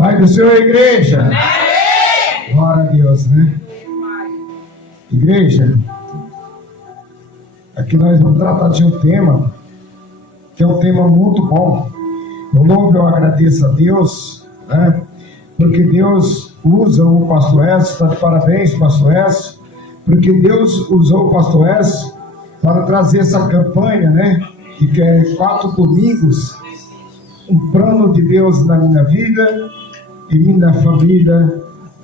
Pai do Senhor, igreja. Amém. Glória a Deus, né? Igreja, aqui nós vamos tratar de um tema, que é um tema muito bom. Eu louvo e eu agradeço a Deus, né? Porque Deus usa o pastor Écio, está de parabéns, pastor Écio, porque Deus usou o pastor Écio para trazer essa campanha, né? Que é 4 domingos, um plano de Deus na minha vida e minha família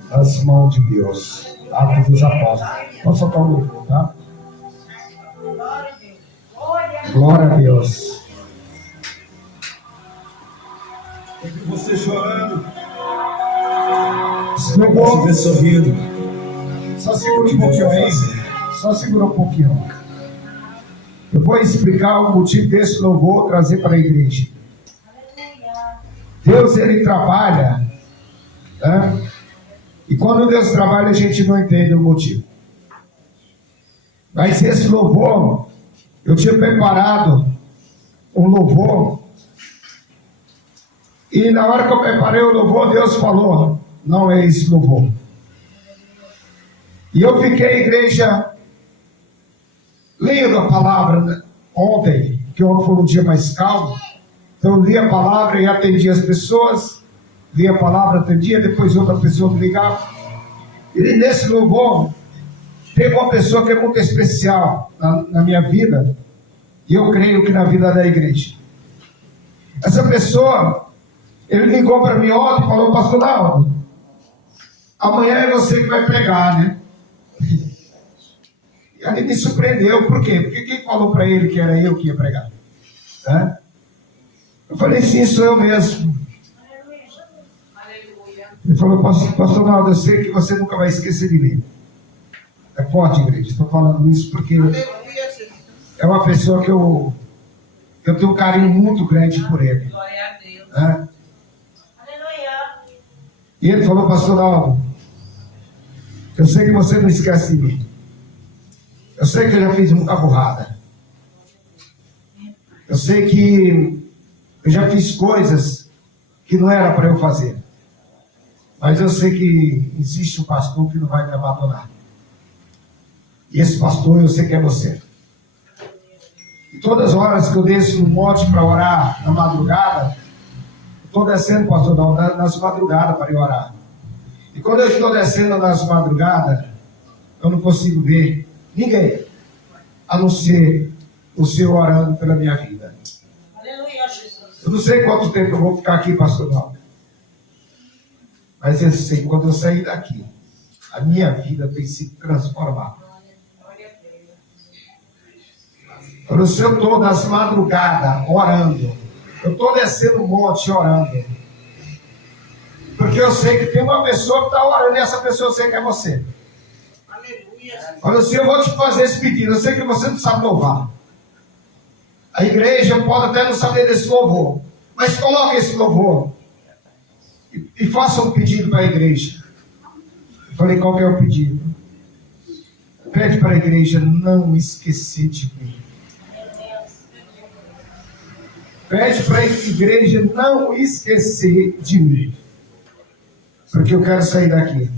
nas mãos de Deus. Atos dos Apóstolos. Posso soltar o louvor, tá? Glória a Deus. Você chorando, Louvor, você sorrindo. só segura um pouquinho aí. Só segura um pouquinho. Eu vou explicar o motivo desse louvor, trazer para a igreja. Deus, ele trabalha, né? E quando Deus trabalha, a gente não entende o motivo. Mas esse louvor, eu tinha preparado um louvor, e na hora que eu preparei o louvor, Deus falou: não é esse louvor. E eu fiquei, igreja, lendo a palavra ontem, que ontem foi um dia mais calmo. Então eu li a palavra e atendi as pessoas, li a palavra, atendia, depois outra pessoa me ligava. E nesse louvor, teve uma pessoa que é muito especial na minha vida, e eu creio que na vida da igreja. Essa pessoa, ele ligou para mim ontem e falou: pastor Naldo, amanhã é você que vai pregar, né? E ali me surpreendeu, por quê? Porque quem falou para ele que era eu que ia pregar? Né? Eu falei: sim, sou eu mesmo. Ele falou: pastor Naldo, eu sei que você nunca vai esquecer de mim. É forte, igreja, estou falando isso porque é uma pessoa que eu tenho um carinho muito grande por ele. Glória a Deus. Né? Aleluia. E ele falou: pastor Naldo, eu sei que você não esquece de mim. Eu sei que eu já fiz muita burrada. Eu sei que eu já fiz coisas que não era para eu fazer. Mas eu sei que existe um pastor que não vai me abandonar. E esse pastor eu sei que é você. E todas as horas que eu desço no monte para orar na madrugada, eu estou descendo, pastor, não, nas madrugadas para ir orar. E quando eu estou descendo nas madrugadas, eu não consigo ver ninguém, a não ser o Senhor orando pela minha vida. Aleluia, Jesus. Eu não sei quanto tempo eu vou ficar aqui, pastor Naldo. Mas eu sei, quando eu sair daqui, a minha vida tem se transformado. Quando eu estou nas madrugadas orando, eu estou descendo um monte orando, porque eu sei que tem uma pessoa que está orando, e essa pessoa eu sei que é você. Olha, assim, eu vou te fazer esse pedido. Eu sei que você não sabe louvar. A igreja pode até não saber desse louvor, mas coloque esse louvor e faça um pedido para a igreja. Eu falei: qual que é o pedido? Pede para a igreja não esquecer de mim. Pede para a igreja não esquecer de mim, porque eu quero sair daqui.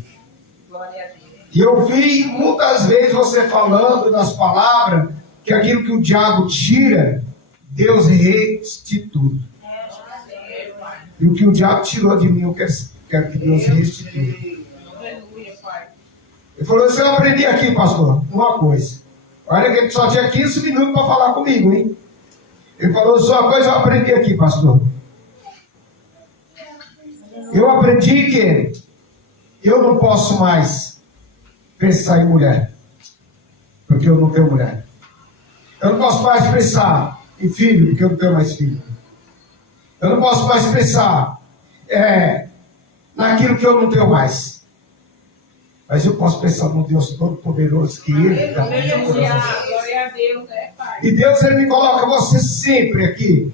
E eu vi muitas vezes você falando nas palavras que aquilo que o diabo tira, Deus restitui. E o que o diabo tirou de mim, eu quero que Deus restitua. Ele falou: eu aprendi aqui, pastor, uma coisa. Olha que ele só tinha 15 minutos para falar comigo, hein? Ele falou: só uma coisa eu aprendi aqui, pastor. Eu aprendi que eu não posso mais pensar em mulher, porque eu não tenho mulher. Eu não posso mais pensar em filho, porque eu não tenho mais filho. Eu não posso mais pensar naquilo que eu não tenho mais. Mas eu posso pensar no Deus Todo-Poderoso que Ele dá. Glória a Deus, Pai. E Deus, Ele me coloca você sempre aqui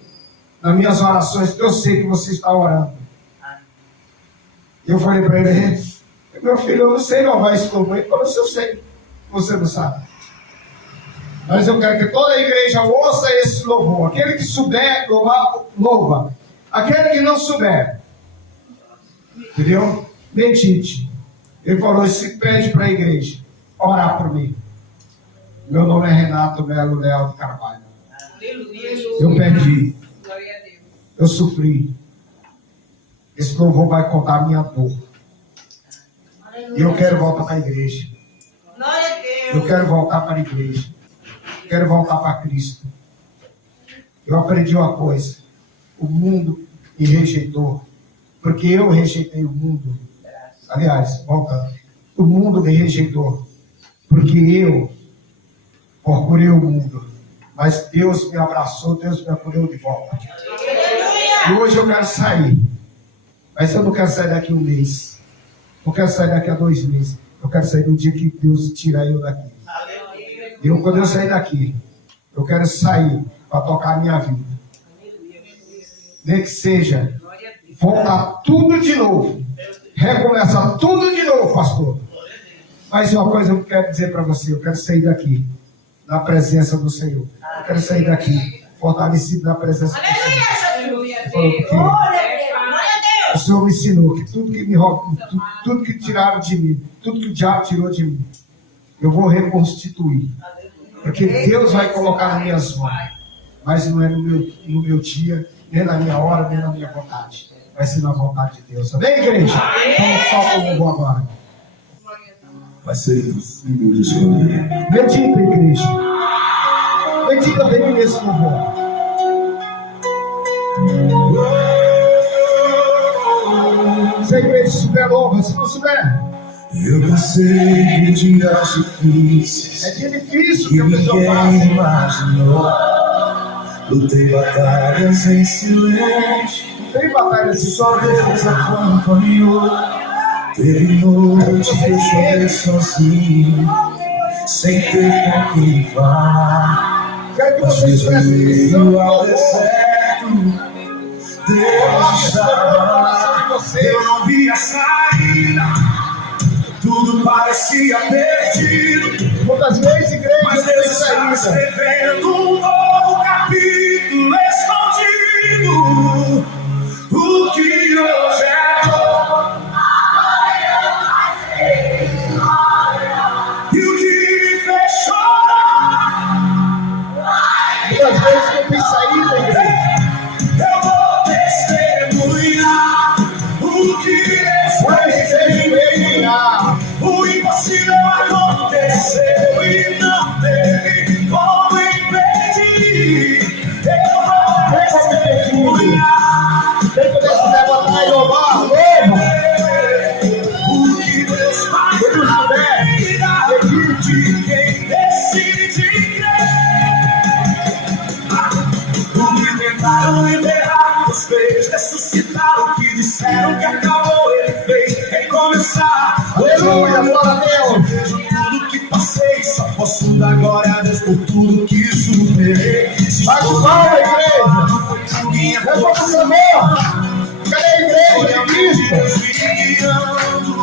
nas minhas orações, porque eu sei que você está orando. E eu falei para ele: meu filho, eu não sei louvar esse louvor. Ele falou: se eu sei, você não sabe. Mas eu quero que toda a igreja ouça esse louvor. Aquele que souber louvar, louva. Aquele que não souber, Entendeu? Medite. Ele falou, se pede para a igreja orar por mim. Meu nome é Renato Melo Leal de Carvalho. Eu pedi. Eu sofri. Esse louvor vai contar a minha dor. E eu quero voltar para a igreja. Eu quero voltar para a igreja. Eu quero voltar para Cristo. Eu aprendi uma coisa. O mundo me rejeitou. Porque eu rejeitei o mundo. Aliás, voltando. O mundo me rejeitou. Porque eu procurei o mundo. Mas Deus me abraçou, Deus me acolheu de volta. E hoje eu quero sair. Mas eu não quero sair daqui um mês. Não quero sair daqui a 2 meses. Eu quero sair no dia que Deus tira eu daqui. E quando eu sair daqui, eu quero sair para tocar a minha vida. Nem que seja voltar tudo de novo. Recomeçar tudo de novo, pastor. Mas uma coisa eu quero dizer para você. Eu quero sair daqui na presença do Senhor. Eu quero sair daqui fortalecido na presença do Senhor. O Senhor me ensinou que tudo que me roubam, tudo que tiraram de mim, tudo que o diabo tirou de mim, eu vou reconstituir. Porque Deus vai colocar nas minhas mãos. Mas não é no meu dia, nem na minha hora, nem na minha vontade. Vai ser na vontade de Deus. Amém, igreja? Então solta o louvor agora. Vai ser impossível de escolher. Medita, igreja. Medita bem nesse louvor. Se a igreja estiver louva, se não estiver. Eu passei por dias difíceis. É dia difícil que que a pessoa ninguém passa. imaginou. Lutei batalhas em silêncio. Tem batalha assim, Só Deus acompanhou. Teve noite que eu chorei sozinho, sem ter com quem falar. Quero que Mas vocês prestem atenção veio no ao louvor. deserto, Deus estava lá. Eu não via saída, tudo parecia perdido. Muitas vezes, igreja, Mas não tem Deus está saída. escrevendo um novo capítulo escondido. O que hoje é bom e o que me fez chorar. Muitas vezes não tem saída, igreja. Eu vou testemunhar o que Deus fez. O impossível aconteceu e não teve como impedir. Eu vou testemunhar. Quem pudesse levantar e louvar, louva. O que Deus faz na vida de quem decide crer. O que tentaram enterrar nos fez ressuscitar. O que disseram que acabou ele fez recomeçar. Aleluia, glória a Deus. Vejo tudo que passei, só posso dar glória a Deus por tudo que superei. Vai com palma, igreja. Levanta o Senhor. Cadê a igreja de Cristo?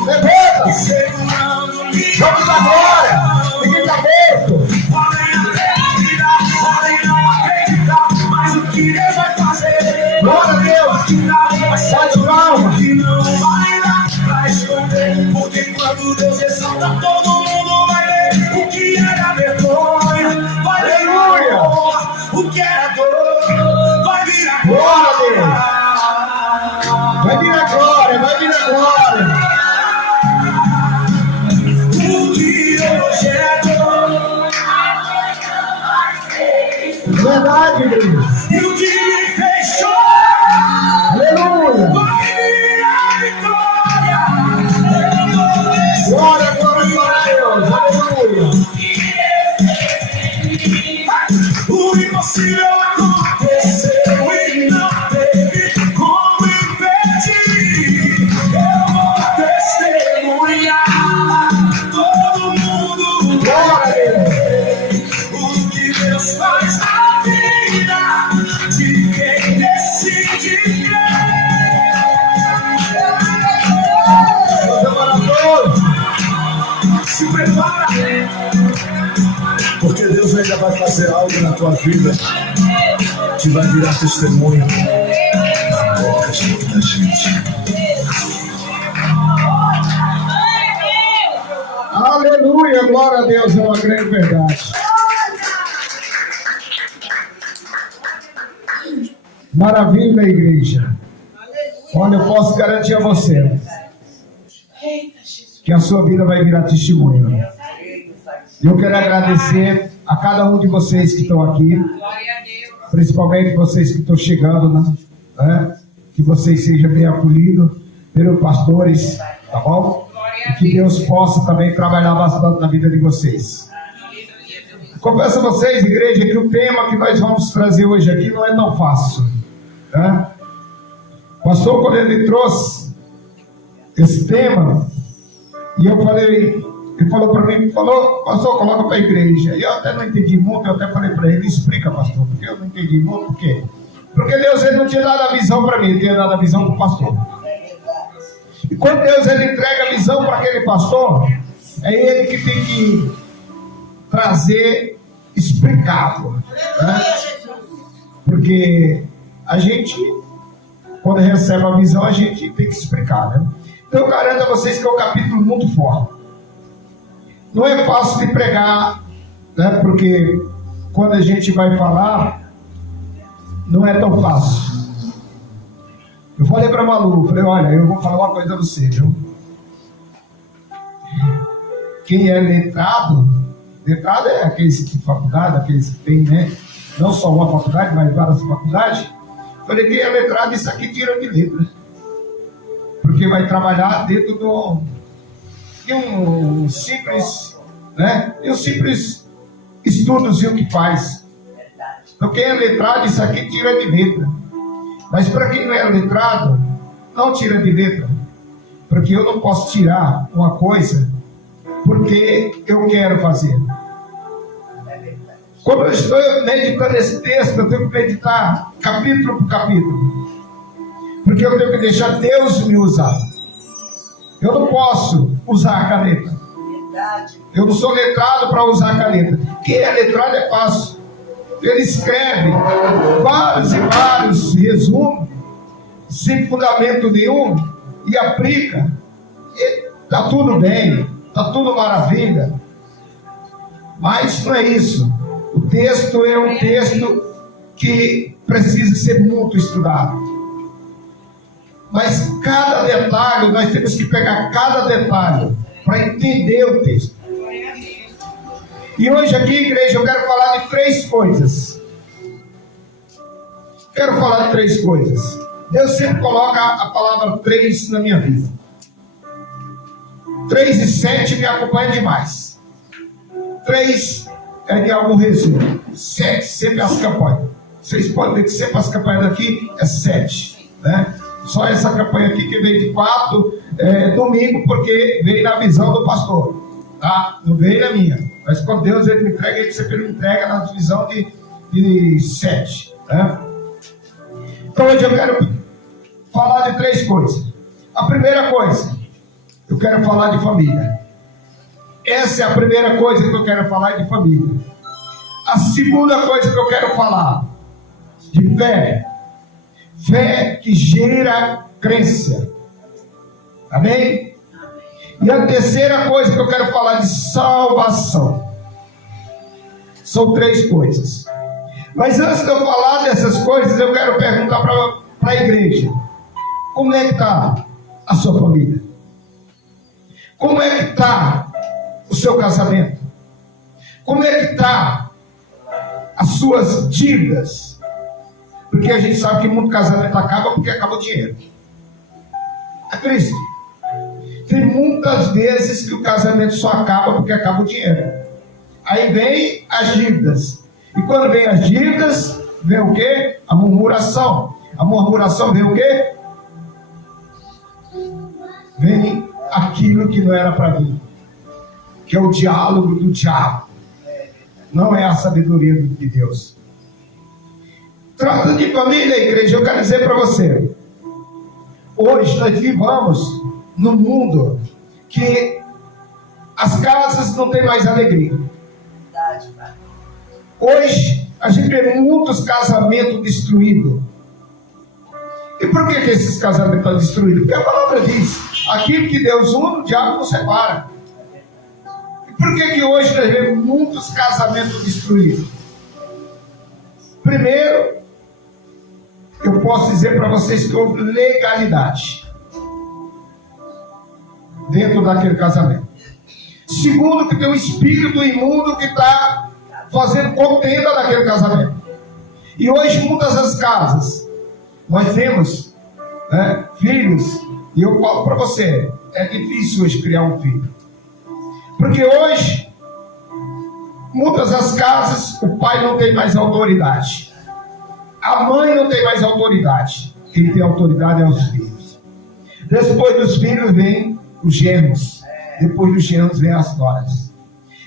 Levanta. Vamos da glória. Ninguém está morto. Mas o que Deus vai fazer? Glória a Deus. Bate palma. Que não vai dar pra esconder. Porque quando Deus exalta, todo mundo vai ver. O que era vergonha vai ver amor. O que era dor vai virar Glória a Deus. Vai vir a glória, vai vir a glória. O que hoje é dor. Verdade, igreja. E o que me fez chorar. Aleluia. Vai vir a vitória. Glória, glória, glória a Deus. Aleluia. O impossível aconteceu e não teve como impedir. Eu vou testemunhar. Todo mundo Glória a Deus. o que Deus faz na vida de quem decide crer. Deus é maravilhoso. Se prepara, porque Deus ainda vai fazer algo na tua vida que vai virar testemunho na boca de muita gente. Aleluia, glória a Deus, é uma grande verdade. Maravilha, igreja. Olha, eu posso garantir a você que a sua vida vai virar testemunho. Eu quero agradecer a cada um de vocês que estão aqui, principalmente vocês que estão chegando, né? Que vocês sejam bem acolhidos pelos pastores, tá bom? E que Deus possa também trabalhar bastante na vida de vocês. Confesso a vocês, igreja, que o tema que nós vamos trazer hoje aqui não é tão fácil, né? O pastor, quando ele trouxe esse tema, e eu falei, ele falou para mim, pastor, coloca para a igreja. E eu até não entendi muito, eu até falei para ele, explica, pastor, porque eu não entendi muito, por quê? Porque Deus ele não tinha dado a visão para mim, ele tinha dado a visão para o pastor. E quando Deus ele entrega a visão para aquele pastor, é ele que tem que trazer explicado, né? Porque a gente, quando recebe a visão, a gente tem que explicar, né? Então eu garanto a vocês que é um capítulo muito forte. Não é fácil de pregar, né? Porque quando a gente vai falar, não é tão fácil. Eu falei para a Malu, falei, olha, eu vou falar uma coisa a você, viu? Quem é letrado é aqueles que têm faculdade, aqueles que têm, né? Não só uma faculdade, mas várias faculdades. Falei, quem é letrado, isso aqui tira de letra. Porque vai trabalhar dentro de um simples, né? De um simples estudozinho que faz. Então quem é letrado, isso aqui tira de letra. Mas para quem não é letrado, não tira de letra. Porque eu não posso tirar uma coisa porque eu quero fazer. Quando eu estou meditando esse texto, eu tenho que meditar capítulo por capítulo. Porque eu tenho que deixar Deus me usar. Eu não posso usar a caneta. Eu não sou letrado para usar a caneta. Quem é letrado é fácil. Ele escreve vários e vários resumos, sem fundamento nenhum, e aplica. Está tudo bem, está tudo maravilha. Mas não é isso. O texto é um texto que precisa ser muito estudado. Mas cada detalhe, nós temos que pegar cada detalhe para entender o texto. E hoje aqui, igreja, eu quero falar de 3 coisas. Quero falar de 3 coisas. Deus sempre coloca a palavra 3 na minha vida. 3 e 7 me acompanha demais. 3 é de algum resumo. 7 sempre as campanhas. Vocês podem ver que sempre as campanhas daqui é 7, né? Só essa campanha aqui que veio de 4 domingo, porque veio na visão do pastor, tá? Não veio na minha. Mas quando Deus ele me entrega, ele sempre me entrega na visão de 7, né? Então hoje eu quero falar de 3 coisas. A primeira coisa, eu quero falar de família. Essa é a primeira coisa que eu quero falar, de família. A segunda coisa que eu quero falar, de fé. Fé que gera crença. Amém? E a terceira coisa que eu quero falar, de salvação. São 3 coisas. Mas antes de eu falar dessas coisas, eu quero perguntar para a igreja: como é que está a sua família? Como é que está o seu casamento? Como é que está as suas dívidas? Porque a gente sabe que muito casamento acaba porque acaba o dinheiro. É triste. Tem muitas vezes que o casamento só acaba porque acaba o dinheiro. Aí vem as dívidas. E quando vem as dívidas, vem o quê? A murmuração. A murmuração vem o quê? Vem aquilo que não era para mim, que é o diálogo do diabo. Não é a sabedoria de Deus. Trata de família, igreja. Eu quero dizer para você, hoje nós vivamos num mundo que as casas não têm mais alegria. Hoje a gente vê muitos casamentos destruídos. E por que esses casamentos estão destruídos? Porque a palavra diz: aquilo que Deus une, o diabo não separa. E Por que hoje nós vemos muitos casamentos destruídos? Primeiro, eu posso dizer para vocês que houve legalidade dentro daquele casamento. Segundo, que tem um espírito imundo que está fazendo contenda daquele casamento. E hoje, muitas das casas, nós temos filhos, e eu falo para você, é difícil hoje criar um filho. Porque hoje, muitas das casas, o pai não tem mais autoridade. A mãe não tem mais autoridade. Quem tem autoridade é os filhos. Depois dos filhos vem os genros. Depois dos genros vem as noras.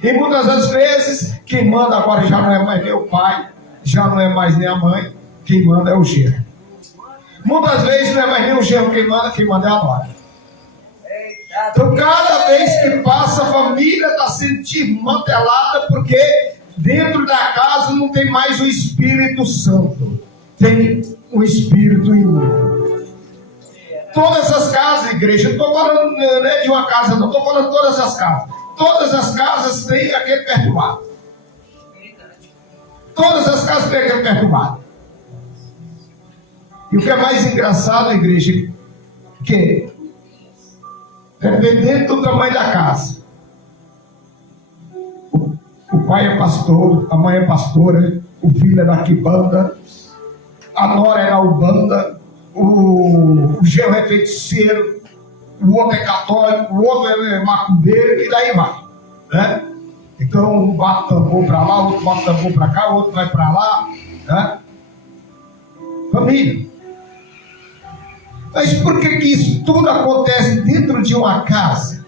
E muitas das vezes, quem manda agora já não é mais nem o pai, já não é mais nem a mãe, quem manda é o genro. Muitas vezes não é mais nem o genro quem manda é a nora. Então, cada vez que passa, a família está sendo desmantelada, porque dentro da casa não tem mais o Espírito Santo, tem o Espírito imundo. Todas as casas, igreja, não estou falando de uma casa, não estou falando todas as casas. Todas as casas têm aquele perturbado. Todas as casas têm aquele perturbado. E o que é mais engraçado, igreja, que dependendo do tamanho da casa, o pai é pastor, a mãe é pastora, o filho é da quibanda, a nora é da ubanda, o genro é feiticeiro, o outro é católico, o outro é macumbeiro, e daí vai, né? Então um bate tambor para lá, o outro bate tambor para cá, o outro vai para lá, né? Família. Mas por que isso tudo acontece dentro de uma casa,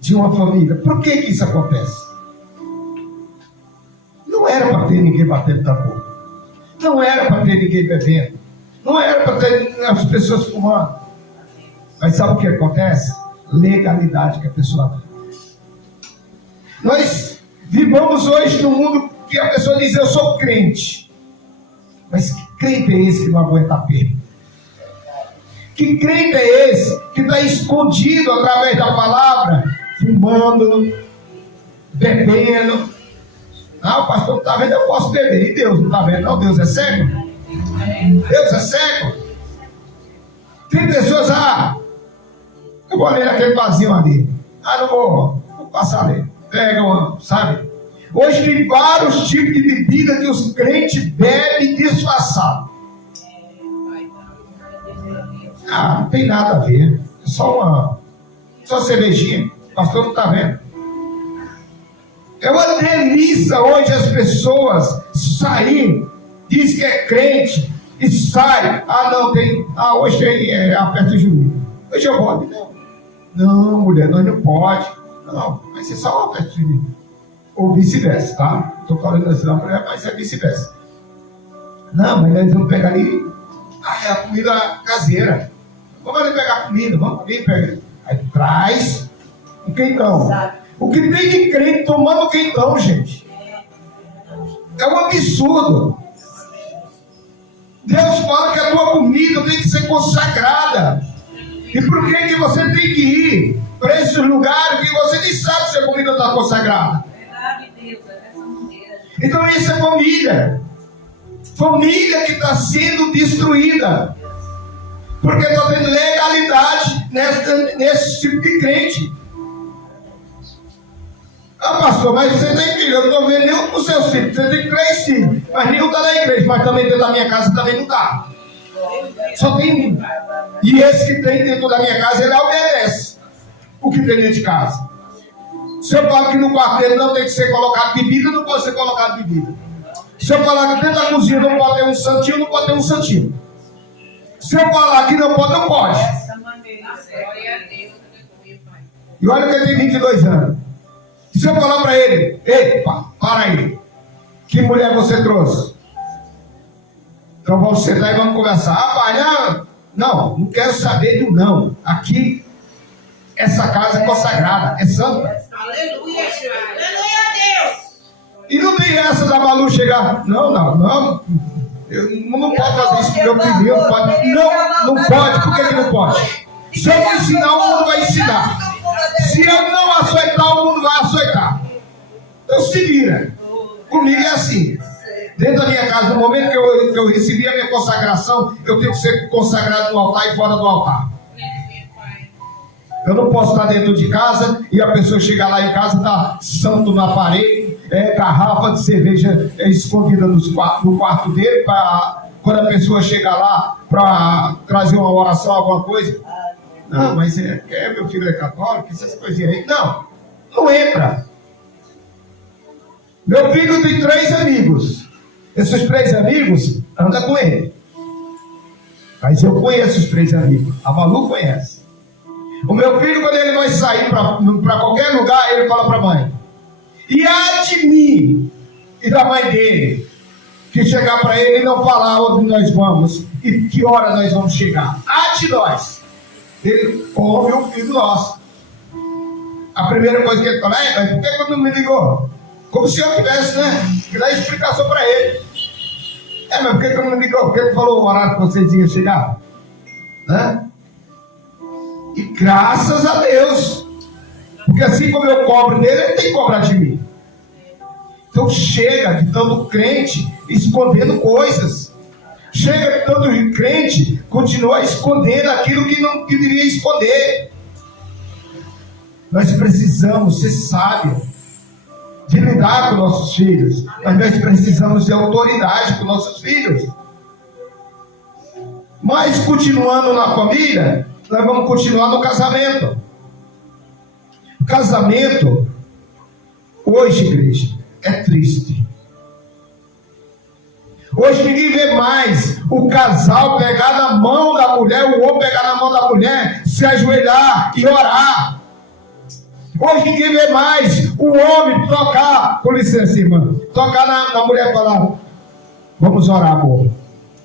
de uma família? Por que isso acontece? Não era para ter ninguém batendo tambor, não era para ter ninguém bebendo, não era para ter as pessoas fumando. Mas sabe o que acontece? Legalidade que a pessoa tem. Nós vivemos hoje num mundo que a pessoa diz: eu sou crente. Mas que crente é esse que não aguenta perda? Que crente é esse que está escondido através da palavra, fumando, bebendo? Ah, o pastor não está vendo, eu posso beber. E Deus não está vendo? Não, Deus é cego? Deus é cego? Tem pessoas, eu vou ler aquele vasinho ali. Não vou passar ali. Pega uma, sabe? Hoje tem vários tipos de bebida que os crentes bebem disfarçado. Não tem nada a ver. É só uma cervejinha. O pastor não está vendo. É uma delícia hoje as pessoas saírem, diz que é crente, e sai. Não, tem. Hoje tem aperto de juízo. Hoje eu vou. Não, mulher, nós não pode. Não, mas é só um aperto de juízo. Ou vice-versa, tá? Estou falando assim, não, mas é vice-versa. Não, mas nós vamos pegar ali. É a comida caseira. Vamos ali pegar comida, vamos ali pegar. Aí traz o quentão. O que tem de crente tomando quentão, gente? É um absurdo. Deus fala que a tua comida tem que ser consagrada. E por que você tem que ir para esses lugares que você nem sabe se a comida está consagrada? Então isso é família. Família que está sendo destruída. Porque está tendo legalidade nesse tipo de crente. Pastor, mas você tem filho, eu não estou vendo nenhum dos seus filhos. Você tem 3 filhos, mas nenhum está na igreja, mas também dentro da minha casa também não está. Só tem um. E esse que tem dentro da minha casa, ele obedece o que tem dentro de casa. Se eu falo que no quarto dele não tem que ser colocado bebida, não pode ser colocado bebida. Se eu falar que dentro da cozinha não pode ter um santinho, não pode ter um santinho. Se eu falar que não pode, não pode. E olha que ele tem 22 anos. E se eu falar para ele: epa, para aí, que mulher você trouxe? Então vamos sentar e vamos conversar. Pai, não quero saber do não. Aqui, essa casa é consagrada, é santa. Aleluia, Senhor. Aleluia a Deus. E não tem essa da Malu chegar: não. Eu não posso fazer isso com meu filho. Não pode. Por que não pode? Se eu não ensinar, o mundo vai ensinar. Se eu não açoitar, o mundo vai açoitar. Então se vira. Comigo é assim. Dentro da minha casa, no momento que eu recebi a minha consagração, eu tenho que ser consagrado no altar e fora do altar. Eu não posso estar dentro de casa e a pessoa chegar lá em casa e está santo na parede, garrafa de cerveja escondida no quarto dele, para quando a pessoa chegar lá para trazer uma oração, alguma coisa. Não, mas meu filho é católico, essas coisinhas aí. Não entra. Meu filho tem 3 amigos. Esses 3 amigos andam com ele. Mas eu conheço os 3 amigos. A Malu conhece. O meu filho, quando ele vai sair para qualquer lugar, ele fala para a mãe: e há de mim e da mãe dele que chegar para ele e não falar onde nós vamos e que hora nós vamos chegar. Há de nós. Ele ouve o filho nosso. A primeira coisa que ele fala: mas por que você não me ligou? Como se eu tivesse, que dar explicação para ele. Mas por que você não me ligou? Porque ele falou o horário que vocês iam chegar. E graças a Deus, porque assim como eu cobro dele, ele tem que cobrar de mim. Então chega de tanto crente escondendo coisas. Chega de tanto crente continuar escondendo aquilo que não deveria esconder. Nós precisamos ser sábios de lidar com nossos filhos, mas nós precisamos de autoridade com nossos filhos. Mas continuando na família, nós vamos continuar no casamento. O casamento, hoje, igreja, é triste. Hoje ninguém vê mais o casal pegar na mão da mulher, o homem pegar na mão da mulher, se ajoelhar e orar. Hoje ninguém vê mais o homem tocar, com licença, irmã, tocar na mulher e falar: vamos orar, amor.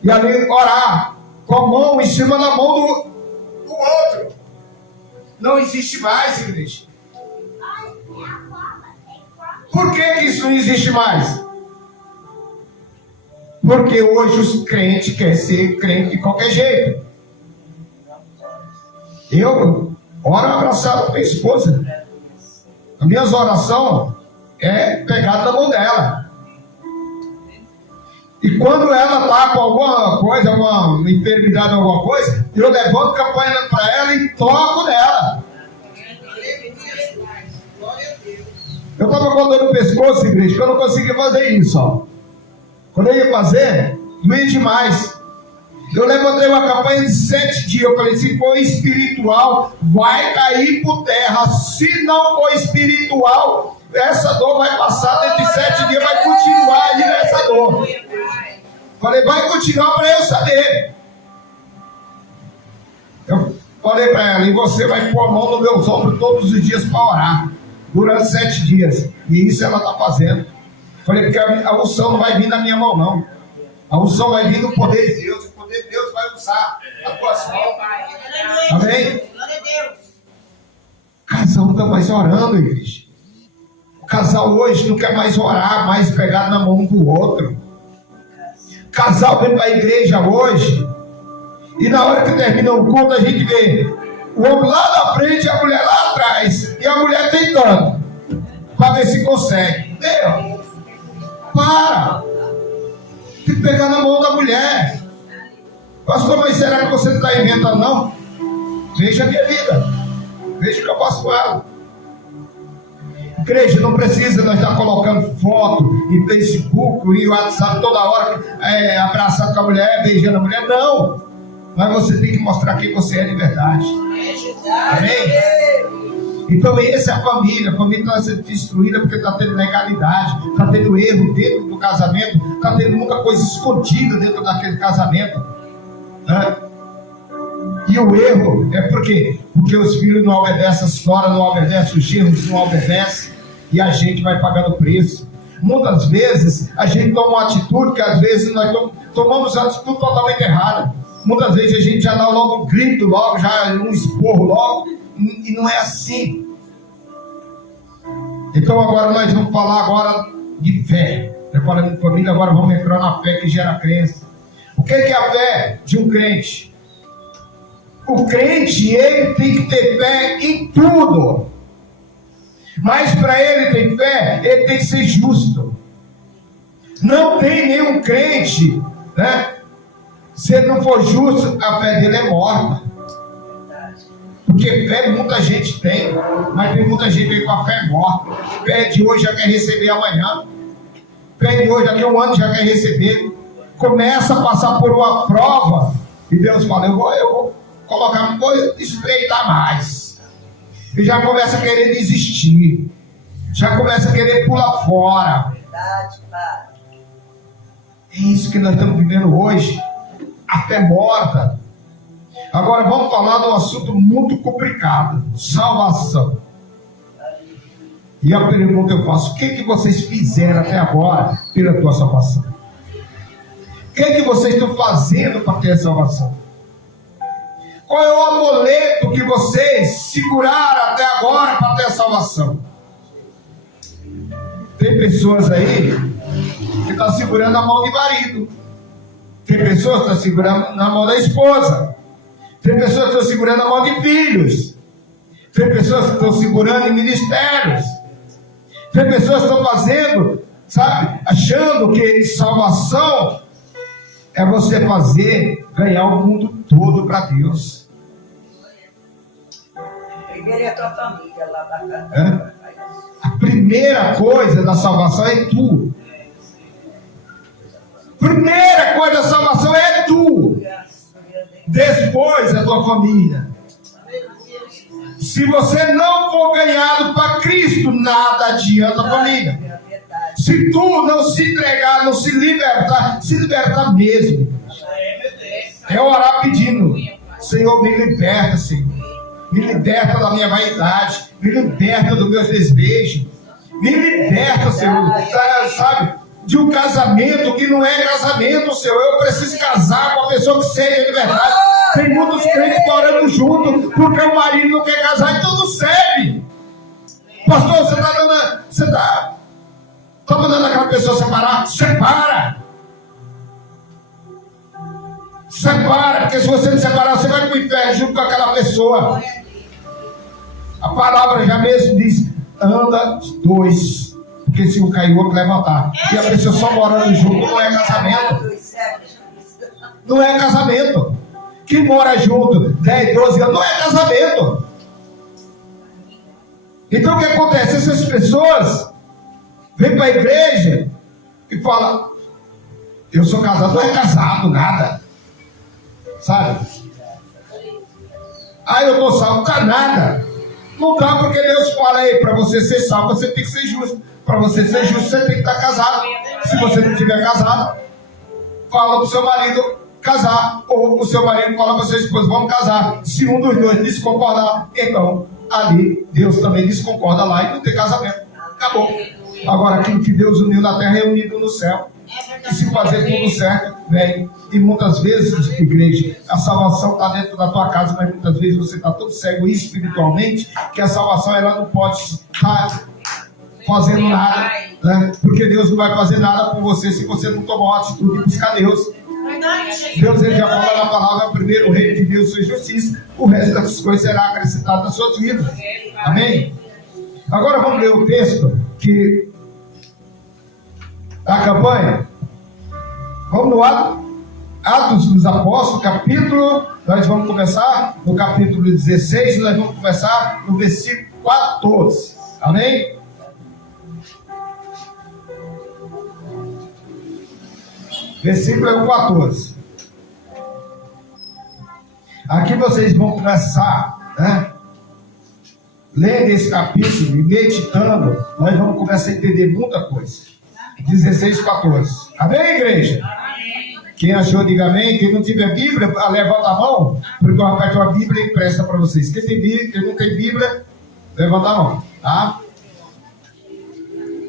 E ali orar, com a mão em cima da mão do outro. Não existe mais, igreja. Por que isso não existe mais? Porque hoje os crentes querem ser crente de qualquer jeito. Eu oro abraçado com minha esposa. As minhas orações é pegada na mão dela. E quando ela está com alguma coisa, uma enfermidade, alguma coisa, eu levanto campanha para ela e toco nela. Eu estava com dor no pescoço, igreja, que eu não conseguia fazer isso. Ó. Quando eu ia fazer, doía demais. Eu levantei uma campanha de 7 dias. Eu falei: se for espiritual, vai cair por terra. Se não for espiritual, essa dor vai passar dentro de 7 dias, vai continuar aí nessa dor. Falei: vai continuar para eu saber. Eu falei para ela: e você vai pôr a mão no meus ombros todos os dias para orar, durante 7 dias. E isso ela está fazendo. Falei: porque a unção não vai vir na minha mão, não. A unção vai vir do poder de Deus. O poder de Deus vai usar a tua mão. Amém? O casal não está mais orando, igreja. O casal hoje não quer mais orar, mais pegar na mão um do outro. O casal vem para a igreja hoje, e na hora que termina o culto, a gente vê o homem lá na frente e a mulher lá atrás. E a mulher tentando, para ver se consegue. Meu, para! Tem que pegar na mão da mulher. Pastor, mas será que você não está inventando, não? Veja a minha vida. Veja o que eu faço com ela. Igreja, não precisa nós estar colocando foto em Facebook, em WhatsApp, toda hora, abraçado com a mulher, beijando a mulher. Não. Mas você tem que mostrar quem você é de verdade. Amém? Então essa é a família. A família está sendo destruída porque está tendo legalidade, está tendo erro dentro do casamento, está tendo muita coisa escondida dentro daquele casamento, né? E o erro é porque os filhos não obedecem, as senhoras não obedecem, os genros não obedecem, e a gente vai pagando preço. Muitas vezes a gente toma uma atitude que às vezes nós tomamos uma atitude totalmente errada. Muitas vezes a gente já dá logo um grito, logo já um esporro logo, e não é assim. Então agora nós vamos falar agora de fé. Eu falei de família, agora vamos entrar na fé que gera crença. O que é a fé de um crente? O crente, ele tem que ter fé em tudo. Mas para ele ter fé, ele tem que ser justo. Não tem nenhum crente, né? Se ele não for justo, a fé dele é morta. Porque fé muita gente tem, mas tem muita gente aí com a fé morta. Fé de hoje já quer receber amanhã. Fé de hoje, daqui a um ano já quer receber. Começa a passar por uma prova e Deus fala, eu vou colocar, não vou estreitar mais. E já começa a querer desistir. Já começa a querer pular fora. Verdade, Pai. É isso que nós estamos vivendo hoje. A fé morta. Agora vamos falar de um assunto muito complicado. Salvação. E a pergunta eu faço, o que vocês fizeram até agora pela tua salvação? O que vocês estão fazendo para ter a salvação? Qual é o amuleto que vocês seguraram até agora para ter a salvação? Tem pessoas aí que estão segurando a mão de marido. Tem pessoas que estão segurando na mão da esposa. Tem pessoas que estão segurando a mão de filhos. Tem pessoas que estão segurando em ministérios. Tem pessoas que estão fazendo, sabe, achando que salvação é você ganhar o mundo todo para Deus. Primeiro é a tua família lá da casa. A primeira coisa da salvação é tu. Primeira coisa da salvação é tu. Depois é a tua família. Se você não for ganhado para Cristo, nada adianta a família. Se tu não se entregar, não se libertar mesmo. É orar pedindo, Senhor, me liberta, Senhor. Me liberta da minha vaidade. Me liberta dos meus desejos. Me liberta, Senhor, sabe, de um casamento que não é casamento, Senhor. Eu preciso casar com a pessoa que seja de verdade. Tem muitos crentes orando junto porque o marido não quer casar, então não serve. Pastor, você está mandando aquela pessoa separar? Separa, porque se você não separar, você vai para o inferno junto com aquela pessoa. A palavra já mesmo diz, anda dois, porque se um cair, o outro levantar. E a pessoa só morando junto não é casamento. Não é casamento. Quem mora junto 10, 12 anos não é casamento. Então o que acontece? Essas pessoas vêm para a igreja e falam, eu sou casado, não é casado, nada. Sabe? Eu estou salvo, tá nada. Não dá, porque Deus fala aí, para você ser salvo, você tem que ser justo. Para você ser justo, você tem que estar casado. Se você não estiver casado, fala para o seu marido casar, ou o seu marido fala para a sua esposa, vamos casar. Se um dos dois desconcordar, então ali Deus também desconcorda lá e não tem casamento. Acabou. Agora aquilo que Deus uniu na terra é unido no céu. E se fazer tudo certo, vem. E muitas vezes, igreja, a salvação está dentro da tua casa, mas muitas vezes você está todo cego espiritualmente, que a salvação ela não pode estar fazendo nada, né? Porque Deus não vai fazer nada por você se você não tomar uma atitude e buscar Deus. Deus, ele já fala na palavra, primeiro o reino de Deus, sua justiça, o resto das coisas será acrescentado nas suas vidas. Amém? Agora vamos ler o texto que da campanha. Vamos no Atos dos Apóstolos, capítulo, nós vamos começar no capítulo 16, nós vamos começar no versículo 14. Amém? Versículo 14. Aqui vocês vão começar, né? Lendo esse capítulo e meditando, nós vamos começar a entender muita coisa. 16, 14. Amém, igreja? Amém. Quem achou, diga amém. Quem não tiver Bíblia, levanta a mão, porque o rapaz tem uma Bíblia e empresta para vocês. Quem tem Bíblia, quem não tem Bíblia, levanta a mão, tá?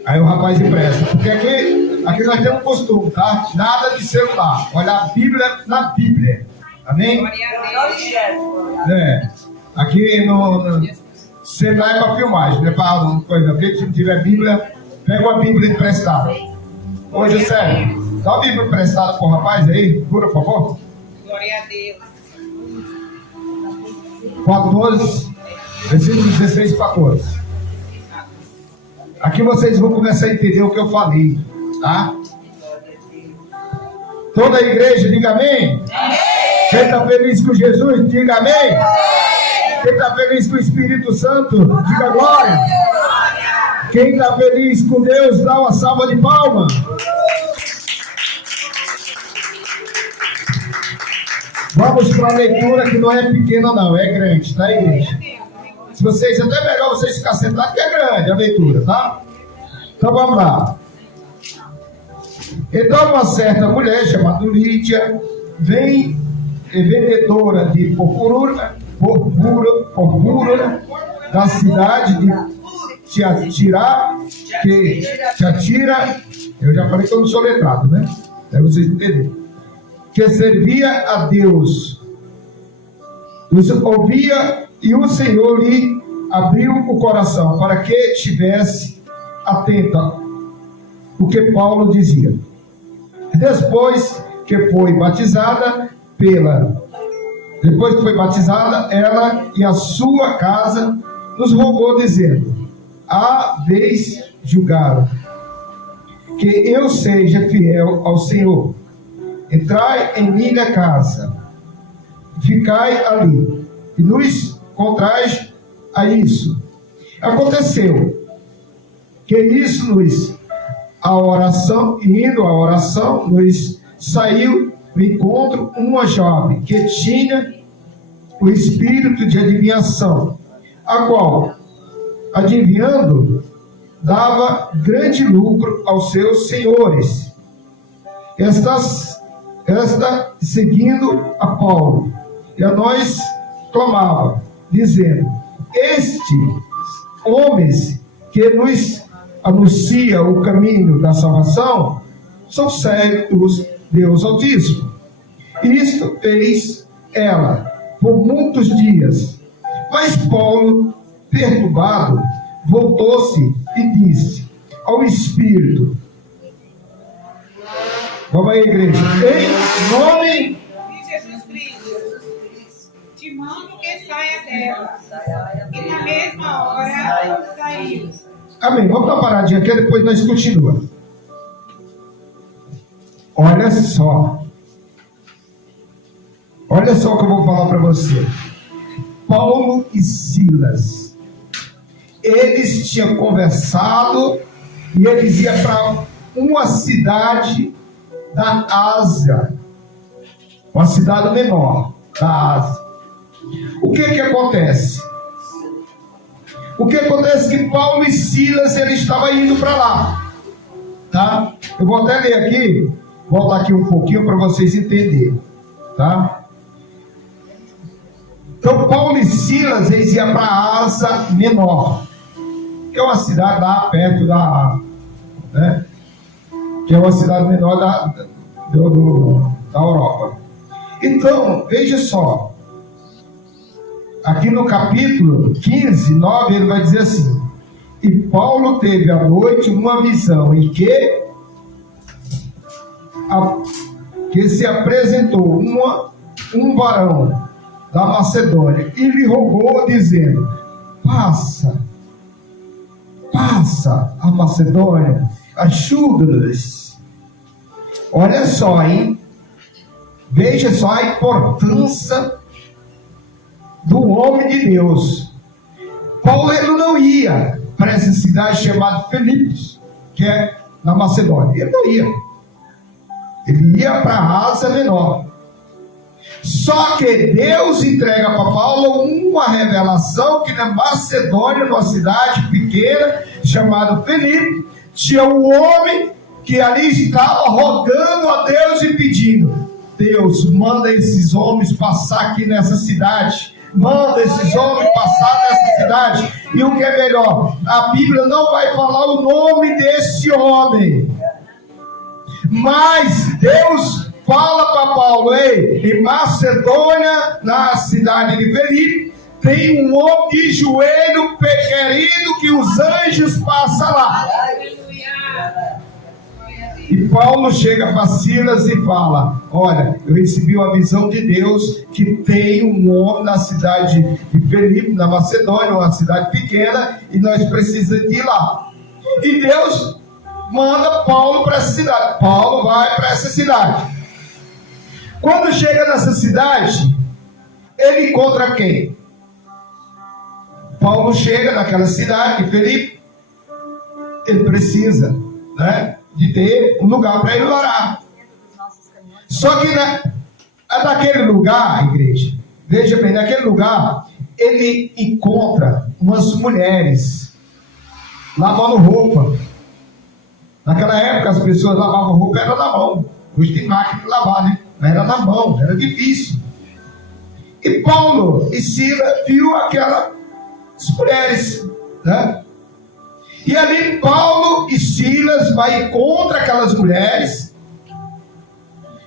Aí o rapaz empresta. Porque aqui nós temos um costume, tá? Nada de celular. Olhar a Bíblia na Bíblia. Amém? Aqui no celular é para filmagem, não é para uma coisa. Se não tiver Bíblia, pega uma Bíblia emprestada. Hoje, sério. Dá uma Bíblia emprestada para o rapaz aí, por favor. Glória a Deus. 14, versículo 16 e 14. Aqui vocês vão começar a entender o que eu falei, tá? Toda a igreja, diga amém. Quem está feliz com Jesus, diga amém. Quem está feliz com o Espírito Santo, diga glória. Quem está feliz com Deus, dá uma salva de palmas. Vamos para a leitura que não é pequena não, é grande, tá, igreja? Se vocês, até melhor vocês ficarem sentados, que é grande a leitura, tá? Então vamos lá. Então uma certa mulher chamada Lídia, vendedora de purpura da cidade de Tiatira, eu já falei que eu não sou letrado, né? Para vocês entenderem. Que servia a Deus, ouvia, e o Senhor lhe abriu o coração para que estivesse atenta o que Paulo dizia. Depois que foi batizada, ela e a sua casa nos rogou, dizendo: há vez julgado que eu seja fiel ao Senhor. Entrai em minha casa, ficai ali, e nos contrais a isso. Aconteceu que isso indo à oração, nos saiu ao encontro uma jovem que tinha o espírito de adivinhação, a qual, adivinhando, dava grande lucro aos seus senhores. Esta seguindo a Paulo, e a nós clamava, dizendo: estes homens que nos anuncia o caminho da salvação são servos de Deus Altíssimo. Isto fez ela por muitos dias. Mas Paulo, perturbado, voltou-se e disse ao Espírito: vamos aí, igreja, em nome de Jesus Cristo, te mando que saia dela. E na mesma hora saiu. Amém. Vamos dar uma paradinha aqui, depois nós continuamos. Olha só o que eu vou falar para você. Paulo e Silas, eles tinham conversado e eles iam para uma cidade da Ásia, uma cidade menor da Ásia. O que acontece? O que acontece é que Paulo e Silas, ele estava indo para lá, tá? Eu vou até ler aqui, voltar aqui um pouquinho para vocês entenderem, tá? Então Paulo e Silas, eles iam para a Ásia Menor, que é uma cidade lá perto da, né? Que é uma cidade menor da Europa. Então, veja só, aqui no capítulo 15, 9, ele vai dizer assim: e Paulo teve à noite uma visão em que se apresentou um varão da Macedônia e lhe rogou, dizendo: passa a Macedônia, ajuda-nos. Olha só, hein? Veja só a importância do homem de Deus. Paulo, ele não ia para essa cidade chamada Filipos, que é na Macedônia. Ele não ia. Ele ia para a Ásia Menor. Só que Deus entrega para Paulo uma revelação que na Macedônia, numa cidade pequena chamada Filipe, tinha um homem que ali estava rogando a Deus e pedindo: Deus, manda esses homens passar aqui nessa cidade. Manda esses homens passar nessa cidade. E o que é melhor, a Bíblia não vai falar o nome desse homem, mas Deus fala para Paulo: ei, em Macedônia, na cidade de Filipe, tem um homem de joelho querendo que os anjos passem lá. E Paulo chega para Silas e fala: olha, eu recebi uma visão de Deus que tem um homem na cidade de Filipe, na Macedônia, uma cidade pequena, e nós precisamos de ir lá. E Deus manda Paulo para essa cidade. Paulo vai para essa cidade. Quando chega nessa cidade, ele encontra quem? Paulo chega naquela cidade de Filipe. Ele precisa, né, de ter um lugar para ele orar. Só que naquele lugar, igreja, veja bem, naquele lugar ele encontra umas mulheres lavando roupa. Naquela época as pessoas lavavam roupa, era na mão. Hoje tem máquina de lavar, né? Mas era na mão, era difícil. E Paulo e Silas viu aquelas mulheres, né? E ali Paulo e Silas vai contra aquelas mulheres.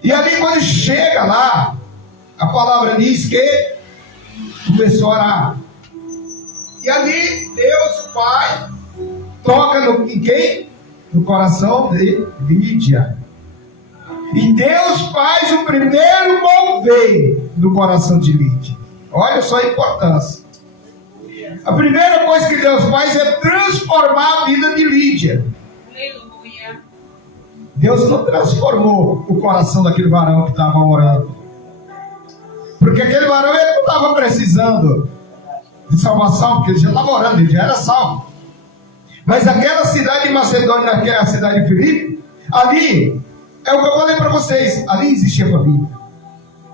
E ali quando chega lá, a palavra diz que começou a orar. E ali Deus Pai toca em quem? No coração de Lídia. E Deus faz o primeiro mover no coração de Lídia. Olha só a importância. A primeira coisa que Deus faz é transformar a vida de Lídia. Aleluia. Deus não transformou o coração daquele varão que estava orando. Porque aquele varão ele não estava precisando de salvação, porque ele já estava orando, ele já era salvo. Mas aquela cidade de Macedônia, aquela cidade de Filipe, ali, é o que eu falei para vocês, ali existia família.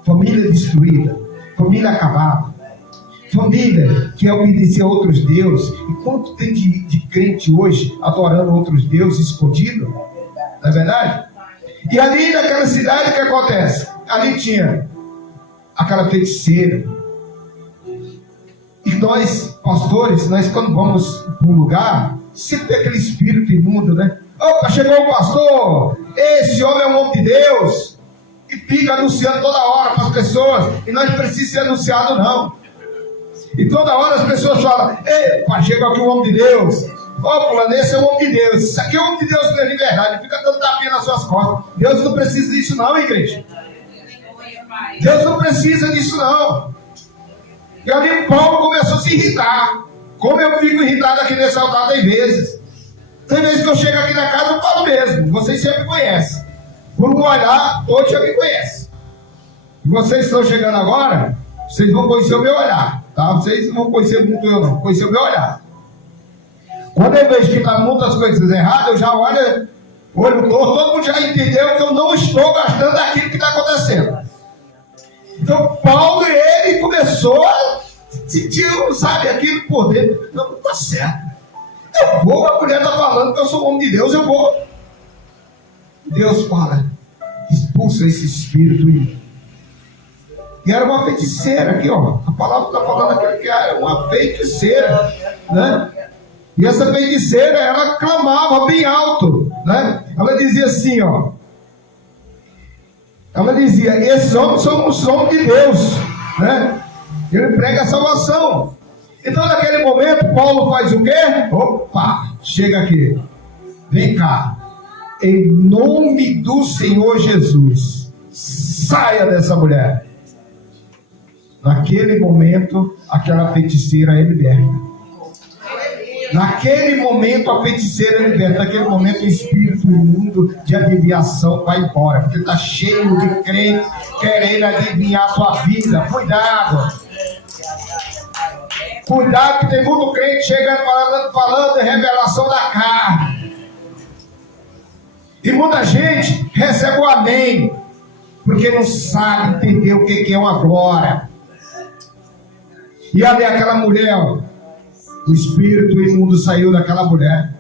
Família destruída, família acabada. Família que obedecia a outros deuses. E quanto tem de crente hoje adorando outros deuses escondidos? Não é verdade? E ali naquela cidade o que acontece? Ali tinha aquela feiticeira. E nós, pastores, nós quando vamos para um lugar, sempre tem aquele espírito imundo, né? Opa, chegou o pastor, esse homem é um homem de Deus. E fica anunciando toda hora para as pessoas. E nós não precisamos ser anunciado não. E toda hora as pessoas falam: epa, chega aqui o homem de Deus. Ó, fulano, esse é o homem de Deus. Isso aqui é o homem de Deus mesmo de verdade. Fica dando tapinha nas suas costas. Deus não precisa disso não, igreja. Deus não precisa disso não. E ali Paulo começou a se irritar. Como eu fico irritado aqui nesse altar tem vezes. Tem vezes que eu chego aqui na casa eu falo mesmo. Vocês sempre conhecem. Por um olhar, todos já me conhecem. E vocês estão chegando agora, vocês vão conhecer o meu olhar. Tá? Vocês não vão conhecer muito eu não, conhecer o meu olhar. Quando eu vejo que está muitas coisas erradas, eu já olho todo mundo já entendeu que eu não estou gastando daquilo que está acontecendo. Então Paulo ele começou a sentir, sabe, aquilo por dentro. Não está certo. Eu vou, a mulher está falando que eu sou homem de Deus, eu vou. Deus fala: expulsa esse espírito aí. E era uma feiticeira aqui, ó. A palavra está falando aqui que era uma feiticeira, né? E essa feiticeira, ela clamava bem alto, né? Ela dizia assim, ó. Ela dizia: esses homens são os homens de Deus, né? Ele prega a salvação. Então, naquele momento, Paulo faz o quê? Opa, chega aqui. Vem cá. Em nome do Senhor Jesus, saia dessa mulher. Naquele momento, aquela feiticeira é liberta. Naquele momento, a feiticeira é liberta. Naquele momento, o espírito imundo de adivinhação vai embora. Porque está cheio de crente querendo adivinhar a tua vida. Cuidado. Cuidado, que tem muito crente chegando falando de revelação da carne. E muita gente recebe o amém, porque não sabe entender o que é uma glória. E ali aquela mulher, ó, o espírito imundo saiu daquela mulher.